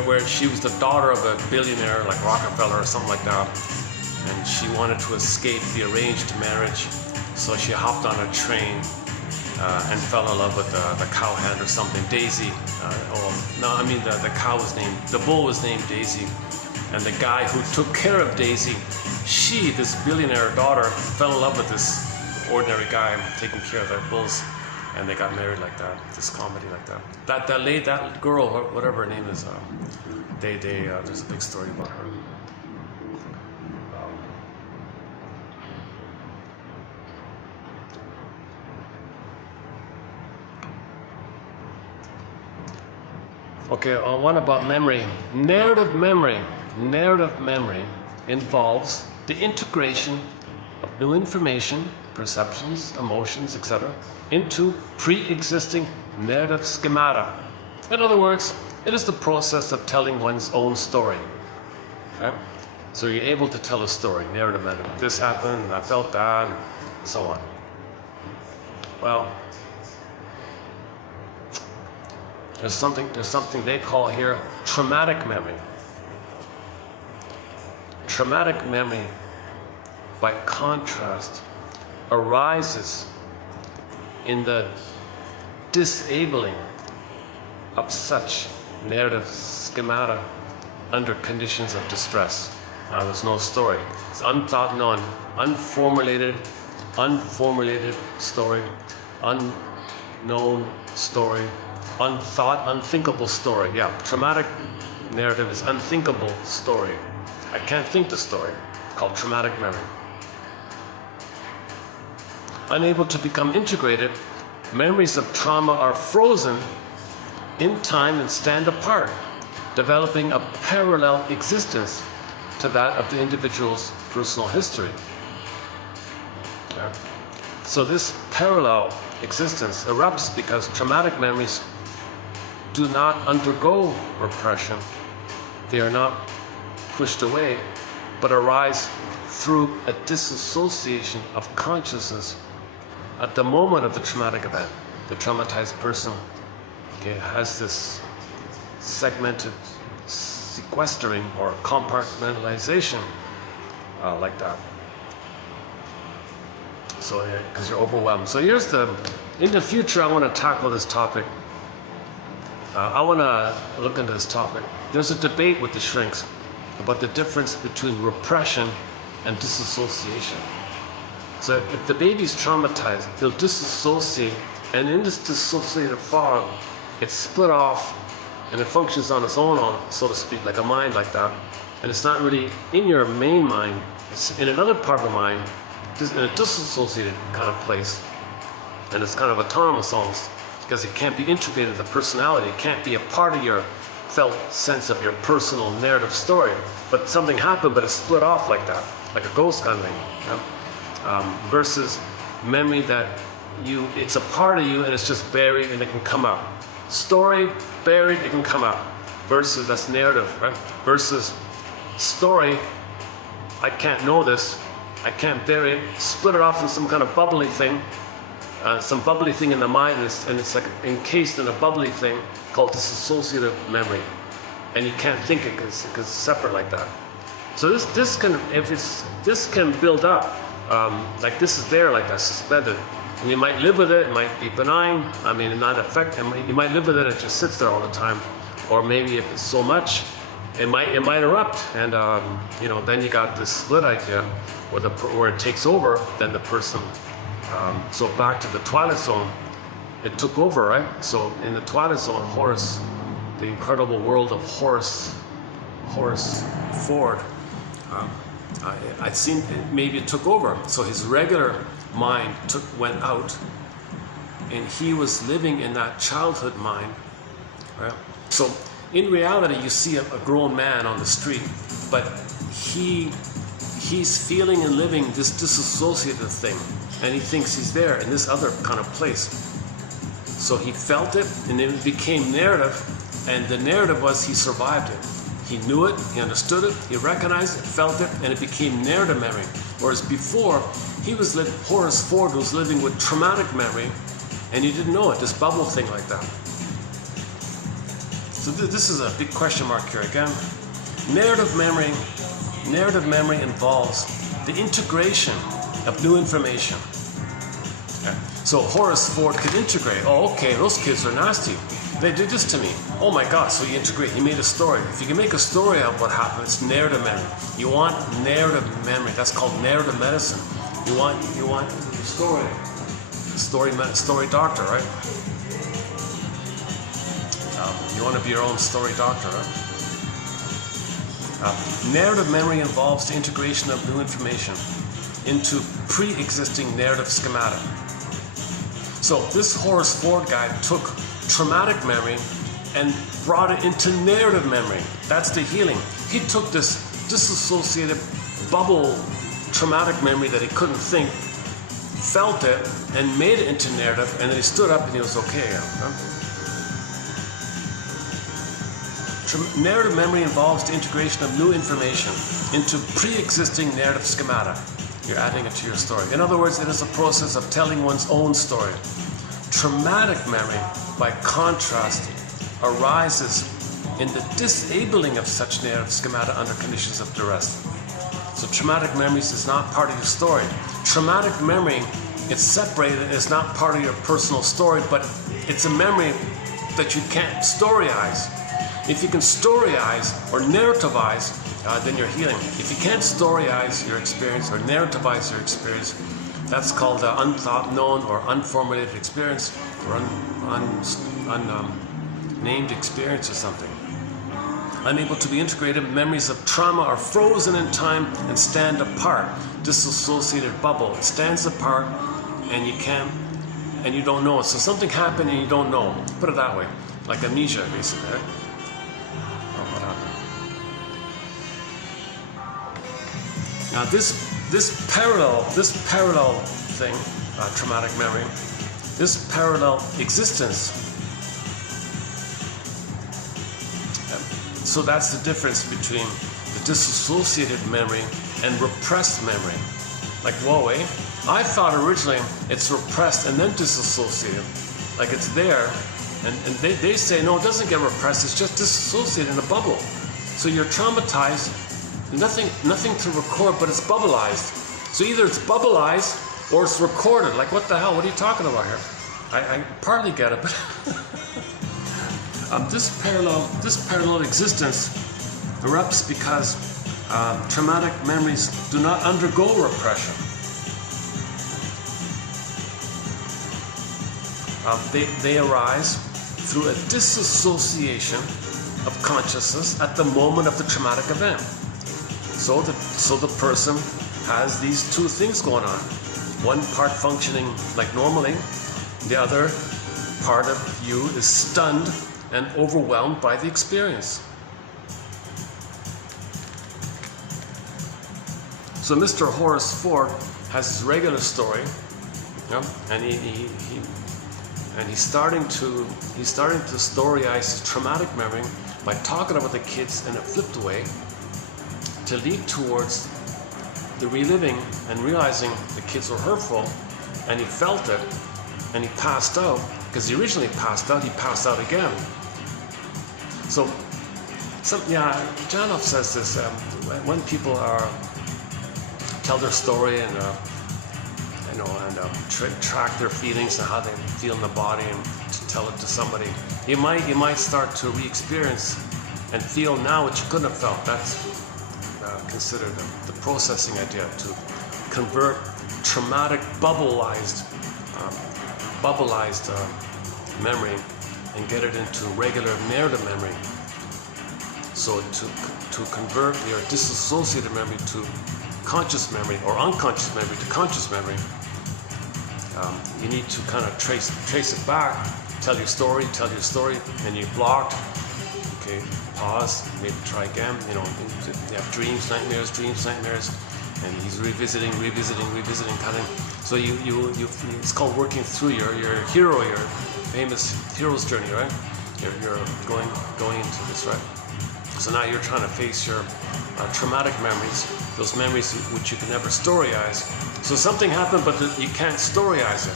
Where she was the daughter of a billionaire like Rockefeller or something like that, and she wanted to escape the arranged marriage, so she hopped on a train and fell in love with the cowhand or something, Daisy. The cow was named, the bull was named Daisy, and the guy who took care of Daisy, this billionaire daughter, fell in love with this ordinary guy taking care of their bulls, and they got married like that. This comedy like that. That girl, whatever her name is, there's a big story about her. Okay, one about memory. Narrative memory involves the integration of new information, perceptions, emotions, etc., into pre-existing narrative schemata. In other words, it is the process of telling one's own story. Okay? So you're able to tell a story, narrative memory. This happened, I felt that, and so on. Well, there's something they call here traumatic memory. Traumatic memory, by contrast, arises in the disabling of such narrative schemata under conditions of distress. Now there's no story. It's unthought, unformulated story, unknown story, unthought, unthinkable story. Yeah, traumatic narrative is unthinkable story. I can't think the story. Called traumatic memory. Unable to become integrated, memories of trauma are frozen in time and stand apart, developing a parallel existence to that of the individual's personal history. So this parallel existence erupts because traumatic memories do not undergo repression. They are not pushed away, but arise through a disassociation of consciousness at the moment of the traumatic event. The traumatized person has this segmented sequestering or compartmentalization like that. So, because you're overwhelmed. So in the future, I want to tackle this topic. I want to look into this topic. There's a debate with the shrinks about the difference between repression and disassociation. So if the baby's traumatized, they'll disassociate, and in this dissociated form, it's split off and it functions on its own, so to speak, like a mind like that. And it's not really in your main mind, it's in another part of the mind, just in a disassociated kind of place. And it's kind of autonomous almost, because it can't be integrated into the personality. It can't be a part of your felt sense of your personal narrative story. But something happened, but it's split off like that, like a ghost kind of thing. You know? Versus memory that it's a part of you and it's just buried and it can come out. Story, buried, it can come out. Versus that's narrative, right? Versus story, I can't know this, I can't bury it, split it off in some kind of bubbly thing, some bubbly thing in the mind, and it's like encased in a bubbly thing called dissociative memory. And you can't think it because it's separate like that. So this can build up. Like this is there, like that, suspended. And you might live with it, it might be benign, I mean, not affect, you might live with it, it just sits there all the time. Or maybe if it's so much, it might erupt, and then you got this split idea where it takes over, then the person. So back to the Twilight Zone, it took over, right? So in the Twilight Zone, Horace, the incredible world of Horace Ford, I'd seen maybe it took over. So his regular mind went out, and he was living in that childhood mind, right? So in reality, you see a grown man on the street, but he's feeling and living this disassociative thing, and he thinks he's there in this other kind of place. So he felt it, and it became narrative, and the narrative was he survived it. He knew it, he understood it, he recognized it, felt it, and it became narrative memory. Whereas before, Horace Ford was living with traumatic memory, and he didn't know it, this bubble thing like that. So this is a big question mark here again. Narrative memory involves the integration of new information. Okay. So Horace Ford could integrate. Oh, okay, those kids are nasty. They did this to me. Oh my God, so you integrate, you made a story. If you can make a story out of what happened, it's narrative memory. You want narrative memory, that's called narrative medicine. You want story doctor, right? You want to be your own story doctor, right? Narrative memory involves the integration of new information into pre-existing narrative schemata. So this Horace Ford guy took traumatic memory and brought it into narrative memory. That's the healing. He took this disassociated bubble traumatic memory that he couldn't think, felt it, and made it into narrative, and then he stood up and he was okay again. Narrative memory involves the integration of new information into pre-existing narrative schemata. You're adding it to your story. In other words, it is a process of telling one's own story. Traumatic memory, by contrast, arises in the disabling of such narrative schemata under conditions of duress. So traumatic memories is not part of your story. Traumatic memory, it's separated, it's not part of your personal story, but It's a memory that you can't storyize. If you can storyize or narrativize, then you're healing. If you can't storyize your experience or narrativize your experience, that's called unthought known or unformulated experience or unnamed experience or something. Unable to be integrated, memories of trauma are frozen in time and stand apart. Disassociated bubble. It stands apart and you can't, and you don't know it. So something happened and you don't know. Put it that way. Like amnesia, basically, right? Oh, what happened? Now this parallel thing, traumatic memory, this parallel existence. So that's the difference between the disassociated memory and repressed memory. Like, whoa, eh? I thought originally it's repressed and then disassociated. Like it's there, and they say, no, it doesn't get repressed, it's just disassociated in a bubble. So you're traumatized, nothing to record, but it's bubbleized. So either it's bubbleized or it's recorded. Like, what the hell? What are you talking about here? I partly get it, but this parallel existence erupts because traumatic memories do not undergo repression. They arise through a disassociation of consciousness at the moment of the traumatic event. So the person has these two things going on. One part functioning like normally, the other part of you is stunned and overwhelmed by the experience. So Mr. Horace Ford has his regular story, and he's starting to storyize his traumatic memory by talking about the kids in a flipped way to lead towards the reliving and realizing the kids were hurtful, and he felt it, and he passed out. Because he originally passed out, he passed out again. So, Janoff says this, when people tell their story and track their feelings and how they feel in the body and to tell it to somebody, you might start to re-experience and feel now what you couldn't have felt. That's considered the processing idea, to convert traumatic bubbleized memory and get it into regular narrative memory. So to convert your disassociated memory to conscious memory or unconscious memory to conscious memory, you need to kind of trace it back, tell your story, and you blocked. Okay, pause, maybe try again. You have dreams, nightmares, and he's revisiting, kind of. So it's called working through your famous hero's journey, right? You're going into this, right? So now you're trying to face your traumatic memories, those memories which you can never storyize. So something happened, but you can't storyize it.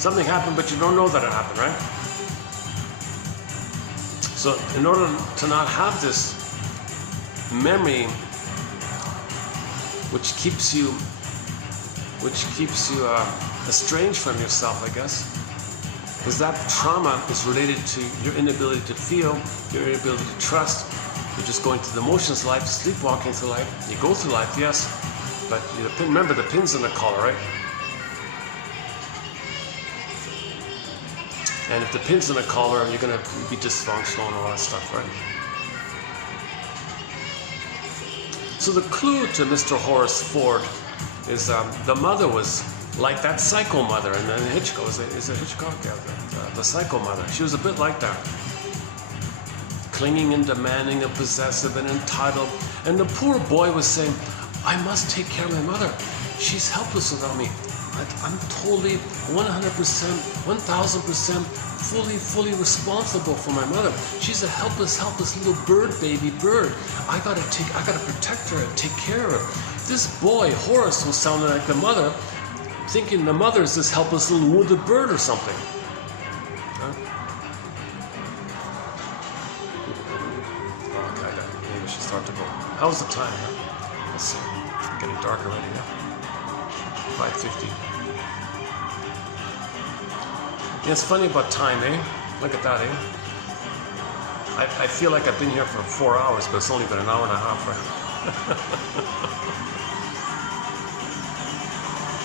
Something happened, but you don't know that it happened, right? So in order to not have this memory, which keeps you estranged from yourself, I guess, because that trauma is related to your inability to feel, your inability to trust. You're just going through the motions of life, sleepwalking through life. You go through life, yes, but remember the pin's in the collar, right? And if the pin's in the collar, you're going to be dysfunctional and all that stuff, right? So the clue to Mr. Horace Ford is the mother was like that psycho mother, and then Hitchcock, is it Hitchcock? Yeah, the psycho mother. She was a bit like that. Clinging and demanding and possessive and entitled. And the poor boy was saying, I must take care of my mother. She's helpless without me. I'm totally 100%, 1000% fully responsible for my mother. She's a helpless little baby bird. I gotta protect her and take care of her. This boy, Horace, was sounding like the mother, thinking the mother is this helpless little wounded bird or something. Okay, maybe we should start to go. How's the time? Let's see. It's getting dark already, yeah? 5:50. It's funny about time, eh? Look at that, eh? I feel like I've been here for 4 hours, but it's only been an hour and a half, right?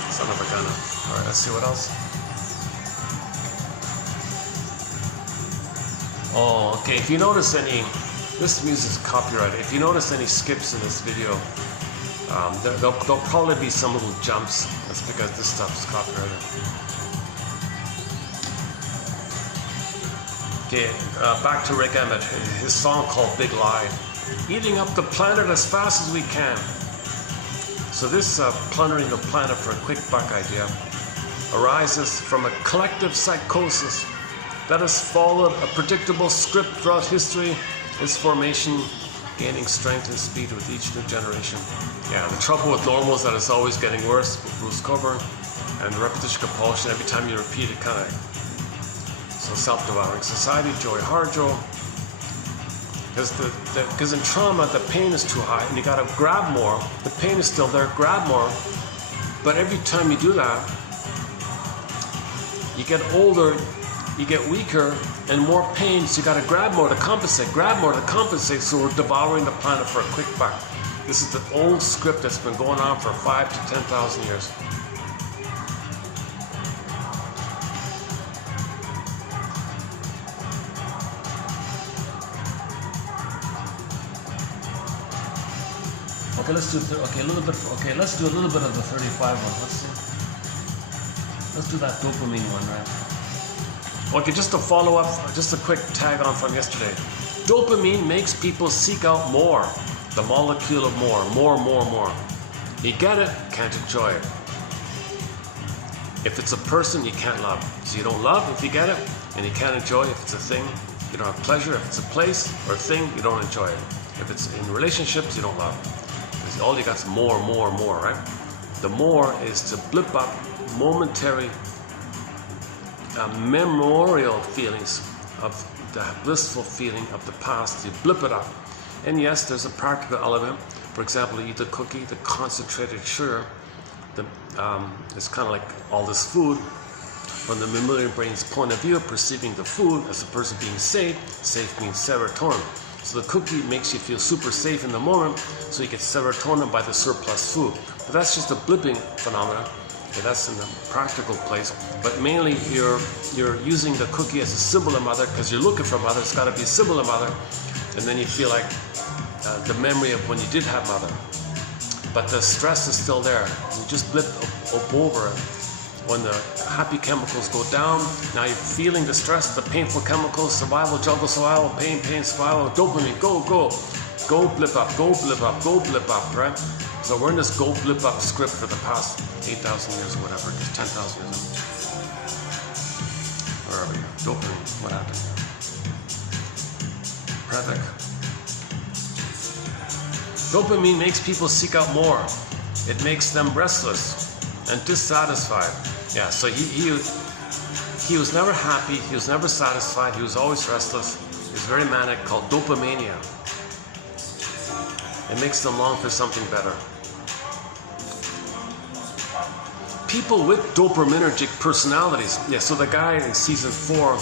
Son of a gun. All right, let's see what else. Oh, okay. If you notice any, this music's copyrighted. If you notice any skips in this video, there'll probably be some little jumps. That's because this stuff's copyrighted. Okay, back to Rick Emmett, his song called Big Lie. Eating up the planet as fast as we can. So this plundering the planet for a quick buck idea arises from a collective psychosis that has followed a predictable script throughout history, its formation gaining strength and speed with each new generation. Yeah, the trouble with normal is that it's always getting worse with Bruce Coburn, and repetition compulsion, every time you repeat it, kind of. So self-devouring society, Joy Harjo. Because in trauma, the pain is too high and you gotta grab more. The pain is still there, grab more. But every time you do that, you get older, you get weaker, and more pain, so you gotta grab more to compensate, so we're devouring the planet for a quick buck. This is the old script that's been going on for 5,000 to 10,000 years. Okay, let's do a little bit. Okay, let's do a little bit of the 35 one. Let's see. Let's do that dopamine one, right? Okay, just to follow up, just a quick tag on from yesterday. Dopamine makes people seek out more. The molecule of more. You get it, can't enjoy it. If it's a person, you can't love. So you don't love if you get it, and you can't enjoy if it's a thing. You don't have pleasure. If it's a place or a thing, you don't enjoy it. If it's in relationships, you don't love. All you got is more, right? The more is to blip up momentary memorial feelings of the blissful feeling of the past. You blip it up. And yes, there's a practical element. For example, you eat the cookie, the concentrated sugar. It's kind of like all this food. From the mammalian brain's point of view, perceiving the food as a person being safe means serotonin. So the cookie makes you feel super safe in the moment, so you get serotonin by the surplus food. But that's just a blipping phenomenon. Okay, that's in the practical place. But mainly you're using the cookie as a symbol of mother because you're looking for mother. It's got to be a symbol of mother. And then you feel like the memory of when you did have mother. But the stress is still there. You just blip over it. When the happy chemicals go down, now you're feeling the stress, the painful chemicals, survival, jungle survival, pain, survival, dopamine, go blip up, right? So we're in this go blip up script for the past 8,000 years or whatever, 10,000 years. Where are we? Dopamine, what happened? Previk. Dopamine makes people seek out more. It makes them restless and dissatisfied. Yeah, so he was never happy, he was never satisfied, he was always restless. He was very manic, called dopamania. It makes them long for something better. People with dopaminergic personalities. Yeah, so the guy in season 4,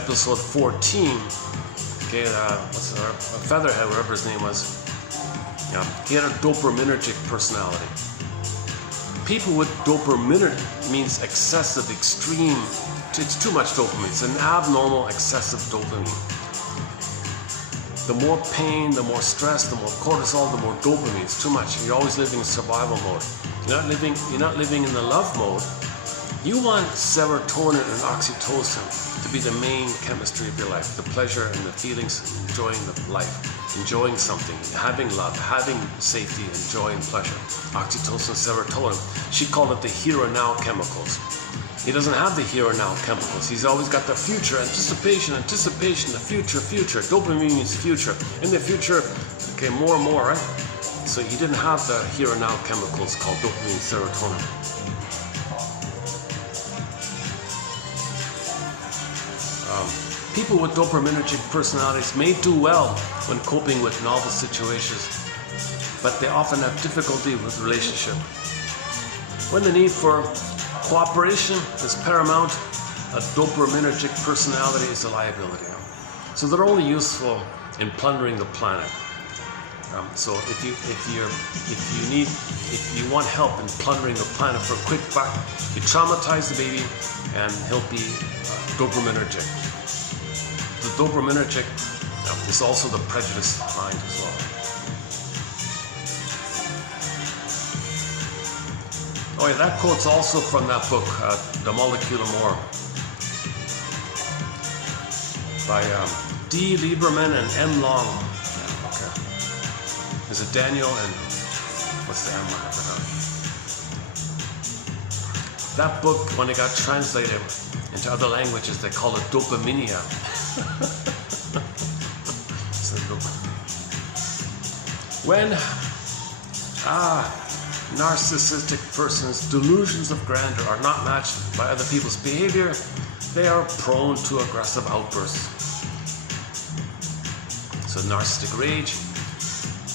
episode 14, okay, Featherhead, whatever his name was, yeah, he had a dopaminergic personality. People with dopamine means excessive, extreme, it's too much dopamine. It's an abnormal, excessive dopamine. The more pain, the more stress, the more cortisol, the more dopamine. It's too much. You're always living in survival mode. You're not living in the love mode. You want serotonin and oxytocin to be the main chemistry of your life. The pleasure and the feelings, enjoying the life. Enjoying something, having love, having safety, and joy and pleasure. Oxytocin, serotonin. She called it the here and now chemicals. He doesn't have the here and now chemicals. He's always got the future, anticipation, the future. Dopamine means future. In the future, okay, more, right? So he didn't have the here and now chemicals called dopamine, serotonin. People with dopaminergic personalities may do well when coping with novel situations, but they often have difficulty with relationship. When the need for cooperation is paramount, a dopaminergic personality is a liability. So they're only useful in plundering the planet. So if you want help in plundering the planet for a quick buck, you traumatize the baby, and he'll be dopaminergic. The dopaminergic is also the prejudiced mind as well. Oh yeah, that quote's also from that book, The Molecular More, by D. Lieberman and M. Long. Yeah, okay. Is it Daniel and what's the M one? I forgot. That book, when it got translated into other languages, they call it dopaminia. When narcissistic persons' delusions of grandeur are not matched by other people's behavior, they are prone to aggressive outbursts. So narcissistic rage,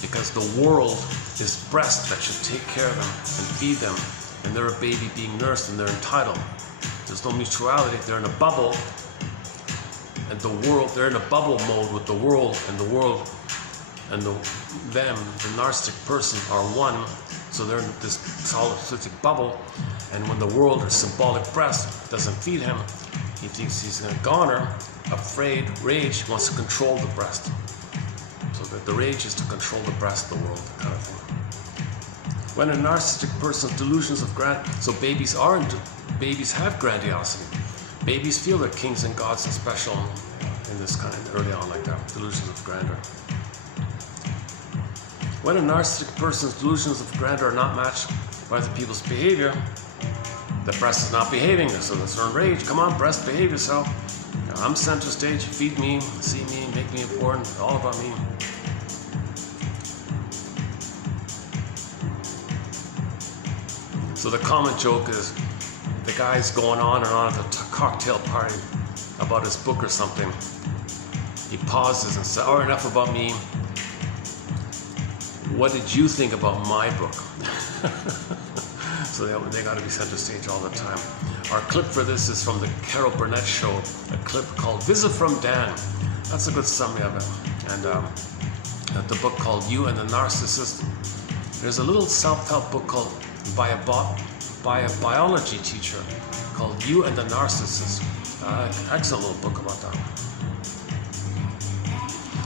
because the world is breast that should take care of them and feed them, and they're a baby being nursed and they're entitled. There's no mutuality. They're in a bubble, and they're in a bubble mode with the world, and the world and the narcissistic person are one. So they're in this solipsistic bubble, and when the world or symbolic breast doesn't feed him, he thinks he's a goner, afraid, rage, wants to control the breast. So that the rage is to control the breast, the world, kind of thing. When a narcissistic person's delusions of so babies have grandiosity. Babies feel they're kings and gods and special in this kind of early on like that, delusions of grandeur. When a narcissistic person's delusions of grandeur are not matched by other people's behavior, the breast is not behaving, so they're in rage. Come on, breast, behave yourself. I'm center stage, feed me, see me, make me important, all about me. So the common joke is the guy's going on and on at the cocktail party about his book or something. He pauses and says, "Oh, enough about me. What did you think about my book?" So they got to be center stage all the time. Our clip for this is from the Carol Burnett show, a clip called "Visit from Dan." That's a good summary of it. And the book called "You and the Narcissist." There's a little self-help book called by a biology teacher called "You and the Narcissist." Excellent little book about that.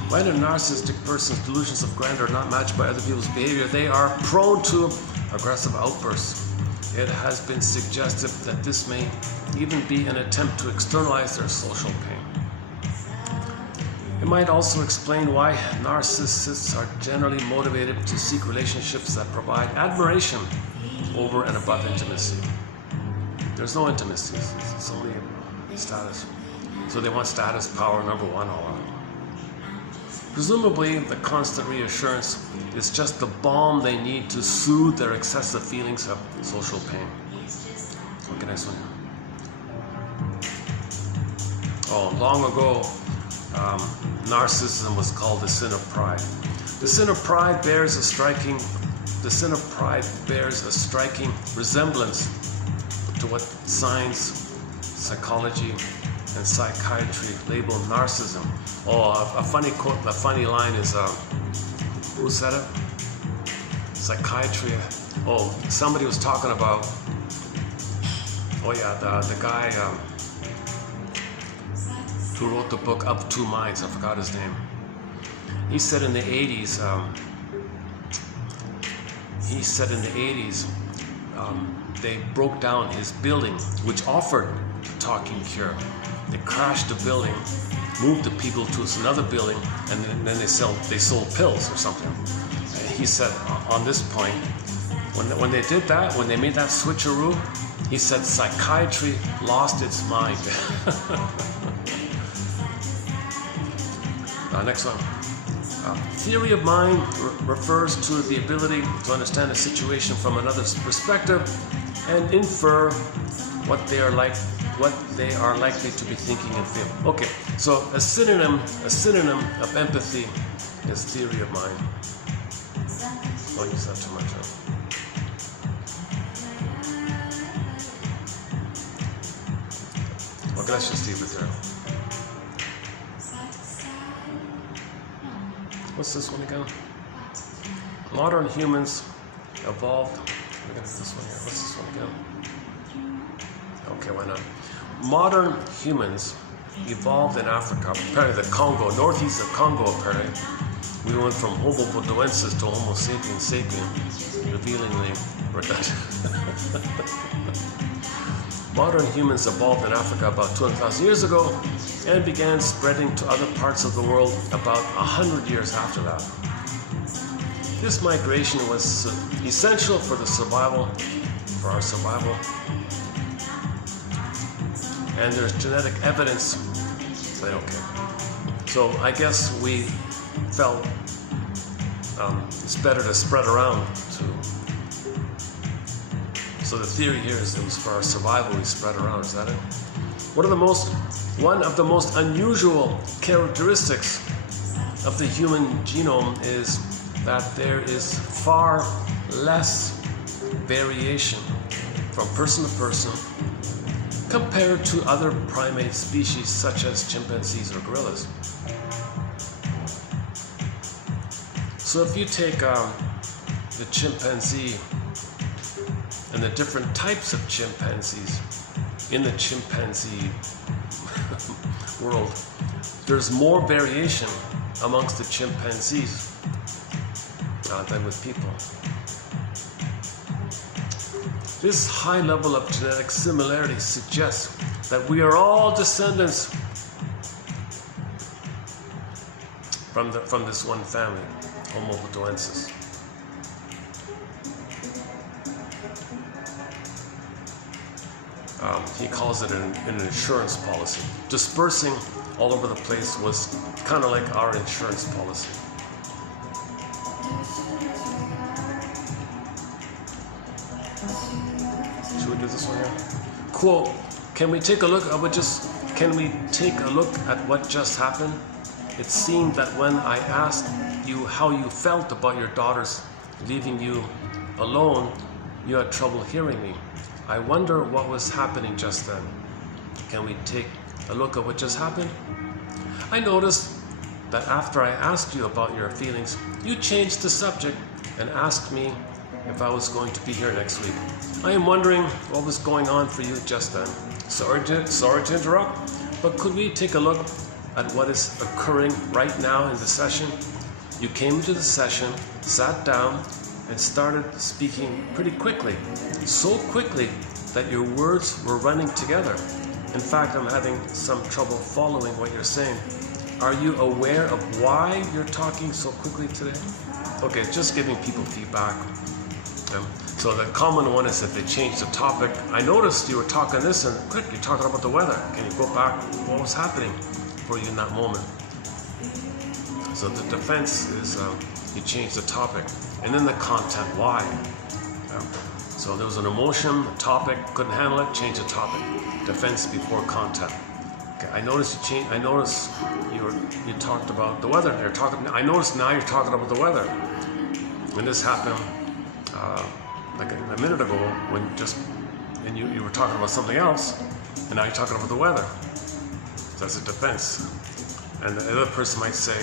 When a narcissistic person's delusions of grandeur are not matched by other people's behavior, they are prone to aggressive outbursts. It has been suggested that this may even be an attempt to externalize their social pain. It might also explain why narcissists are generally motivated to seek relationships that provide admiration over and above intimacy. There's no intimacy, it's only status. So they want status, power, number one, all of it. Presumably, the constant reassurance is just the balm they need to soothe their excessive feelings of social pain. Okay, next one. Oh, long ago, narcissism was called the sin of pride. The sin of pride bears a striking resemblance to what science, psychology, and psychiatry label narcissism. Oh, a funny quote, a funny line is, who said it? Psychiatry. Oh, somebody was talking about, the guy who wrote the book Up Two Minds, I forgot his name. He said in the 80s, they broke down his building, which offered talking cure. They crashed the building, moved the people to another building, and then they sold pills or something. And he said on this point, when they did that, when they made that switcheroo, he said psychiatry lost its mind. Next one. Theory of mind refers to the ability to understand a situation from another's perspective and infer what they are likely to be thinking and feeling. Okay, so a synonym of empathy is theory of mind. Don't use that too much. Okay, let's just leave it there. What's this one again? Modern humans evolved. Look at this one here. What's this one again? Okay, why not? Modern humans evolved in Africa, apparently the Congo, northeast of Congo, apparently. We went from Homo bodoensis to Homo sapiens sapien, revealingly. Modern humans evolved in Africa about 200,000 years ago and began spreading to other parts of the world about 100 years after that. This migration was essential for our survival, and there's genetic evidence. Say, okay. So I guess we felt it's better to spread around too. So the theory here is it was for our survival we spread around. Is that it? One of the most unusual characteristics of the human genome is that there is far less variation from person to person compared to other primate species such as chimpanzees or gorillas. So if you take the chimpanzee and the different types of chimpanzees in the chimpanzee world, there's more variation amongst the chimpanzees than with people. This high level of genetic similarity suggests that we are all descendants from this one family, Homo bodoensis. He calls it an insurance policy. Dispersing all over the place was kind of like our insurance policy. Should we do this one here? Quote, can we take a look at what just happened? It seemed that when I asked you how you felt about your daughters leaving you alone, you had trouble hearing me. I wonder what was happening just then. Can we take a look at what just happened? I noticed that after I asked you about your feelings, you changed the subject and asked me if I was going to be here next week. I am wondering what was going on for you just then. Sorry to interrupt, but could we take a look at what is occurring right now in the session? You came into the session, sat down, and started speaking pretty quickly. So quickly that your words were running together. In fact, I'm having some trouble following what you're saying. Are you aware of why you're talking so quickly today? Okay, just giving people feedback. So the common one is that they changed the topic. I noticed you were talking this and quick, you're talking about the weather. Can you go back? What was happening for you in that moment? So the defense is you change the topic. And then the content, why? So there was an emotion, a topic, couldn't handle it, change the topic. Defense before content. Okay, I noticed you changed. I noticed you talked about the weather. I noticed now you're talking about the weather. When this happened, like a minute ago, when you were talking about something else, and now you're talking about the weather. So that's a defense. And the other person might say,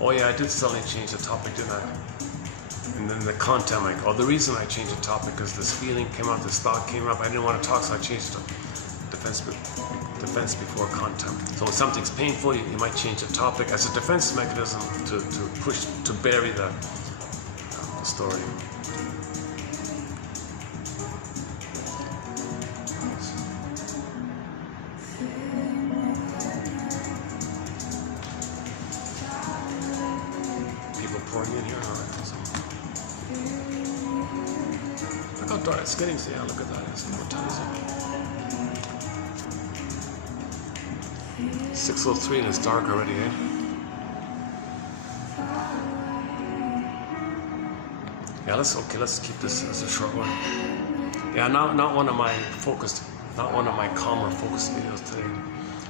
"Oh yeah, I did suddenly change the topic, didn't I?" And then the content, like, "Oh, the reason I changed the topic is this feeling came up, this thought came up. I didn't want to talk, so I changed it." Defense before content. So when something's painful, you might change the topic as a defense mechanism to bury the story. People pouring in here. Look how dark it's getting. Yeah, look at that. What time is it? 6:03 and it's dark already, eh? Yeah, let's keep this as a short one. Yeah, not one of my calmer focused videos today.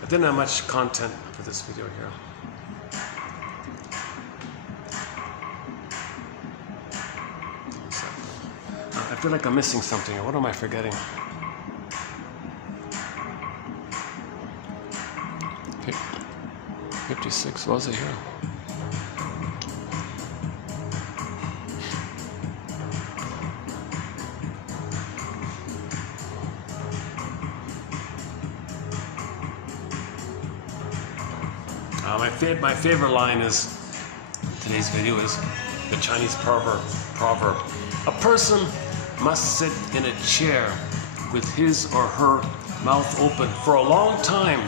I didn't have much content for this video here. I feel like I'm missing something. What am I forgetting? 56, was it here? My favorite line is today's video is the Chinese proverb. A person must sit in a chair with his or her mouth open for a long time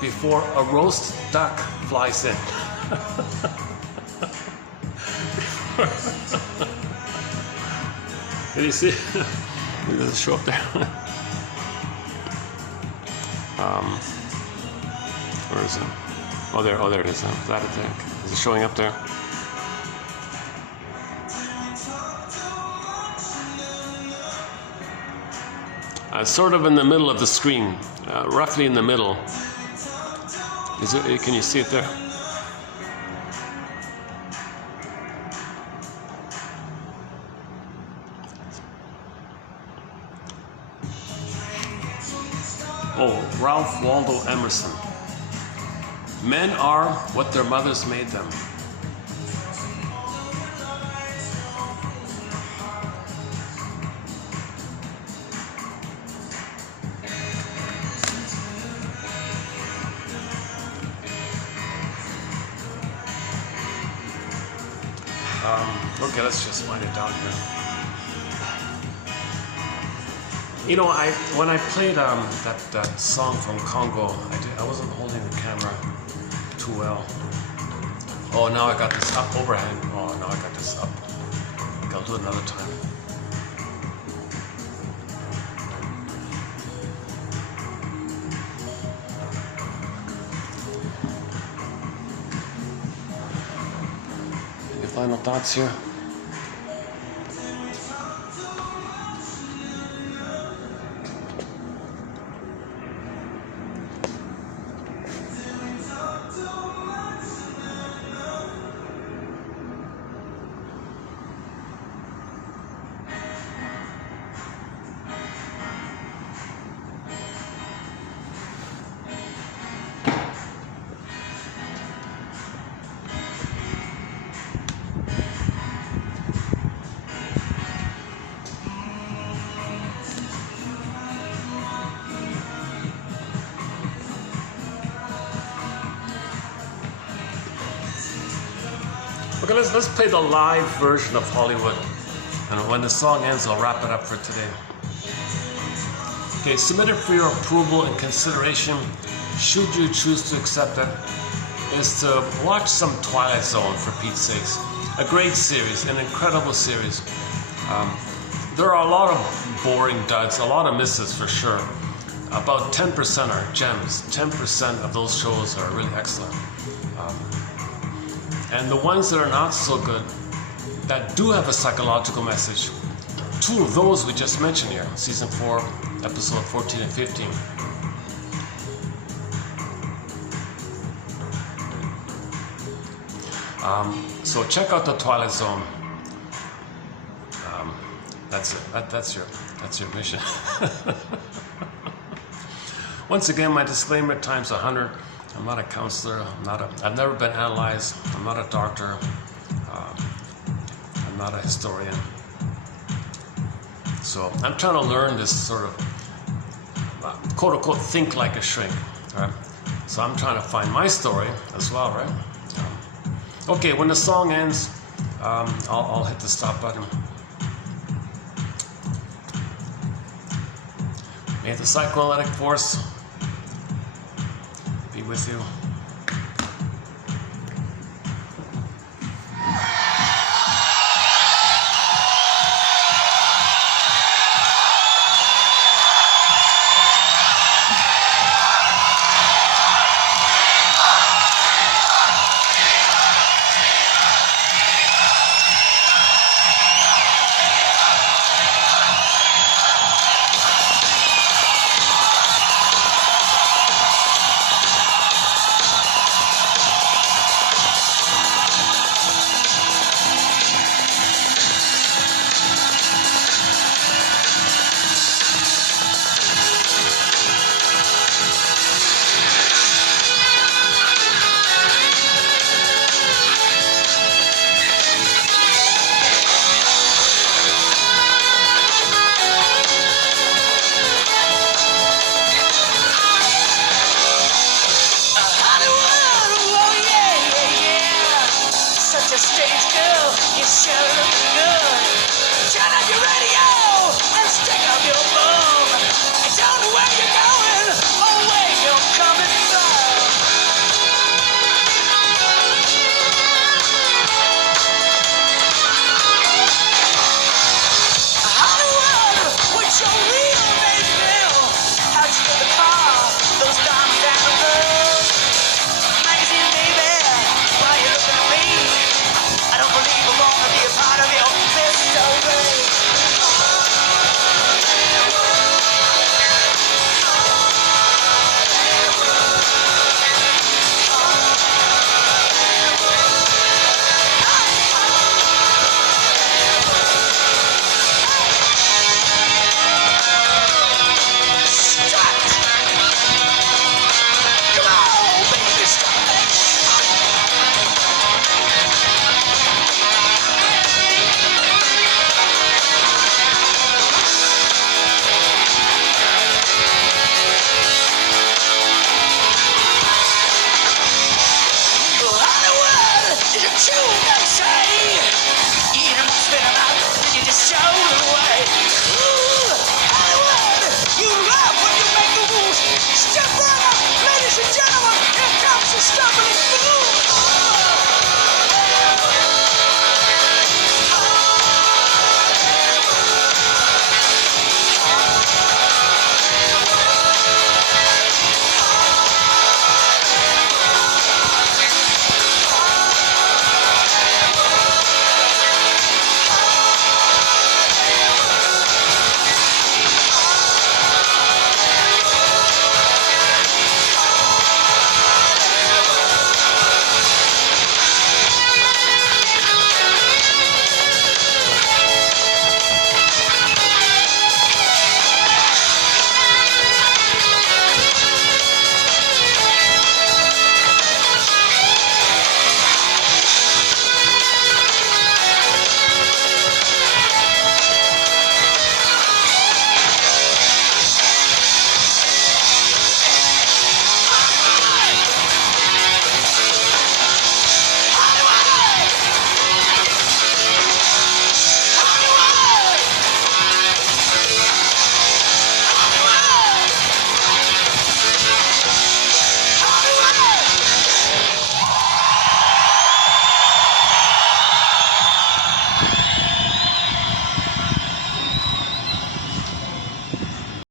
before a roast duck flies in. Did you see? Does it show up there? Where is it? Oh, there it is. That attack. Is it showing up there? Sort of in the middle of the screen, roughly in the middle. Is it? Can you see it there? Oh, Ralph Waldo Emerson. Men are what their mothers made them. Okay, let's just wind it down here. You know, when I played that song from Congo, I wasn't holding the camera too well. Oh, now I got this up overhang. Oh, now I got this up. I'll do it another time. Any final thoughts here? Okay, let's play the live version of Hollywood. And when the song ends, I'll wrap it up for today. Okay, submitted for your approval and consideration, should you choose to accept it, is to watch some Twilight Zone, for Pete's sakes. A great series, an incredible series. There are a lot of boring duds, a lot of misses for sure. About 10% are gems. 10% of those shows are really excellent. And the ones that are not so good, that do have a psychological message, two of those we just mentioned here, season 4, episode 14 and 15. So check out the Twilight Zone. That's it. That's your mission. Once again, my disclaimer times 100. I'm not a counselor. I've never been analyzed. I'm not a doctor. I'm not a historian. So I'm trying to learn this sort of quote unquote think like a shrink. Right? So I'm trying to find my story as well, right? Okay, when the song ends, I'll hit the stop button. May the psychoanalytic force be with you. stage girl, you sure look good. Turn up your radio and stick up your butt.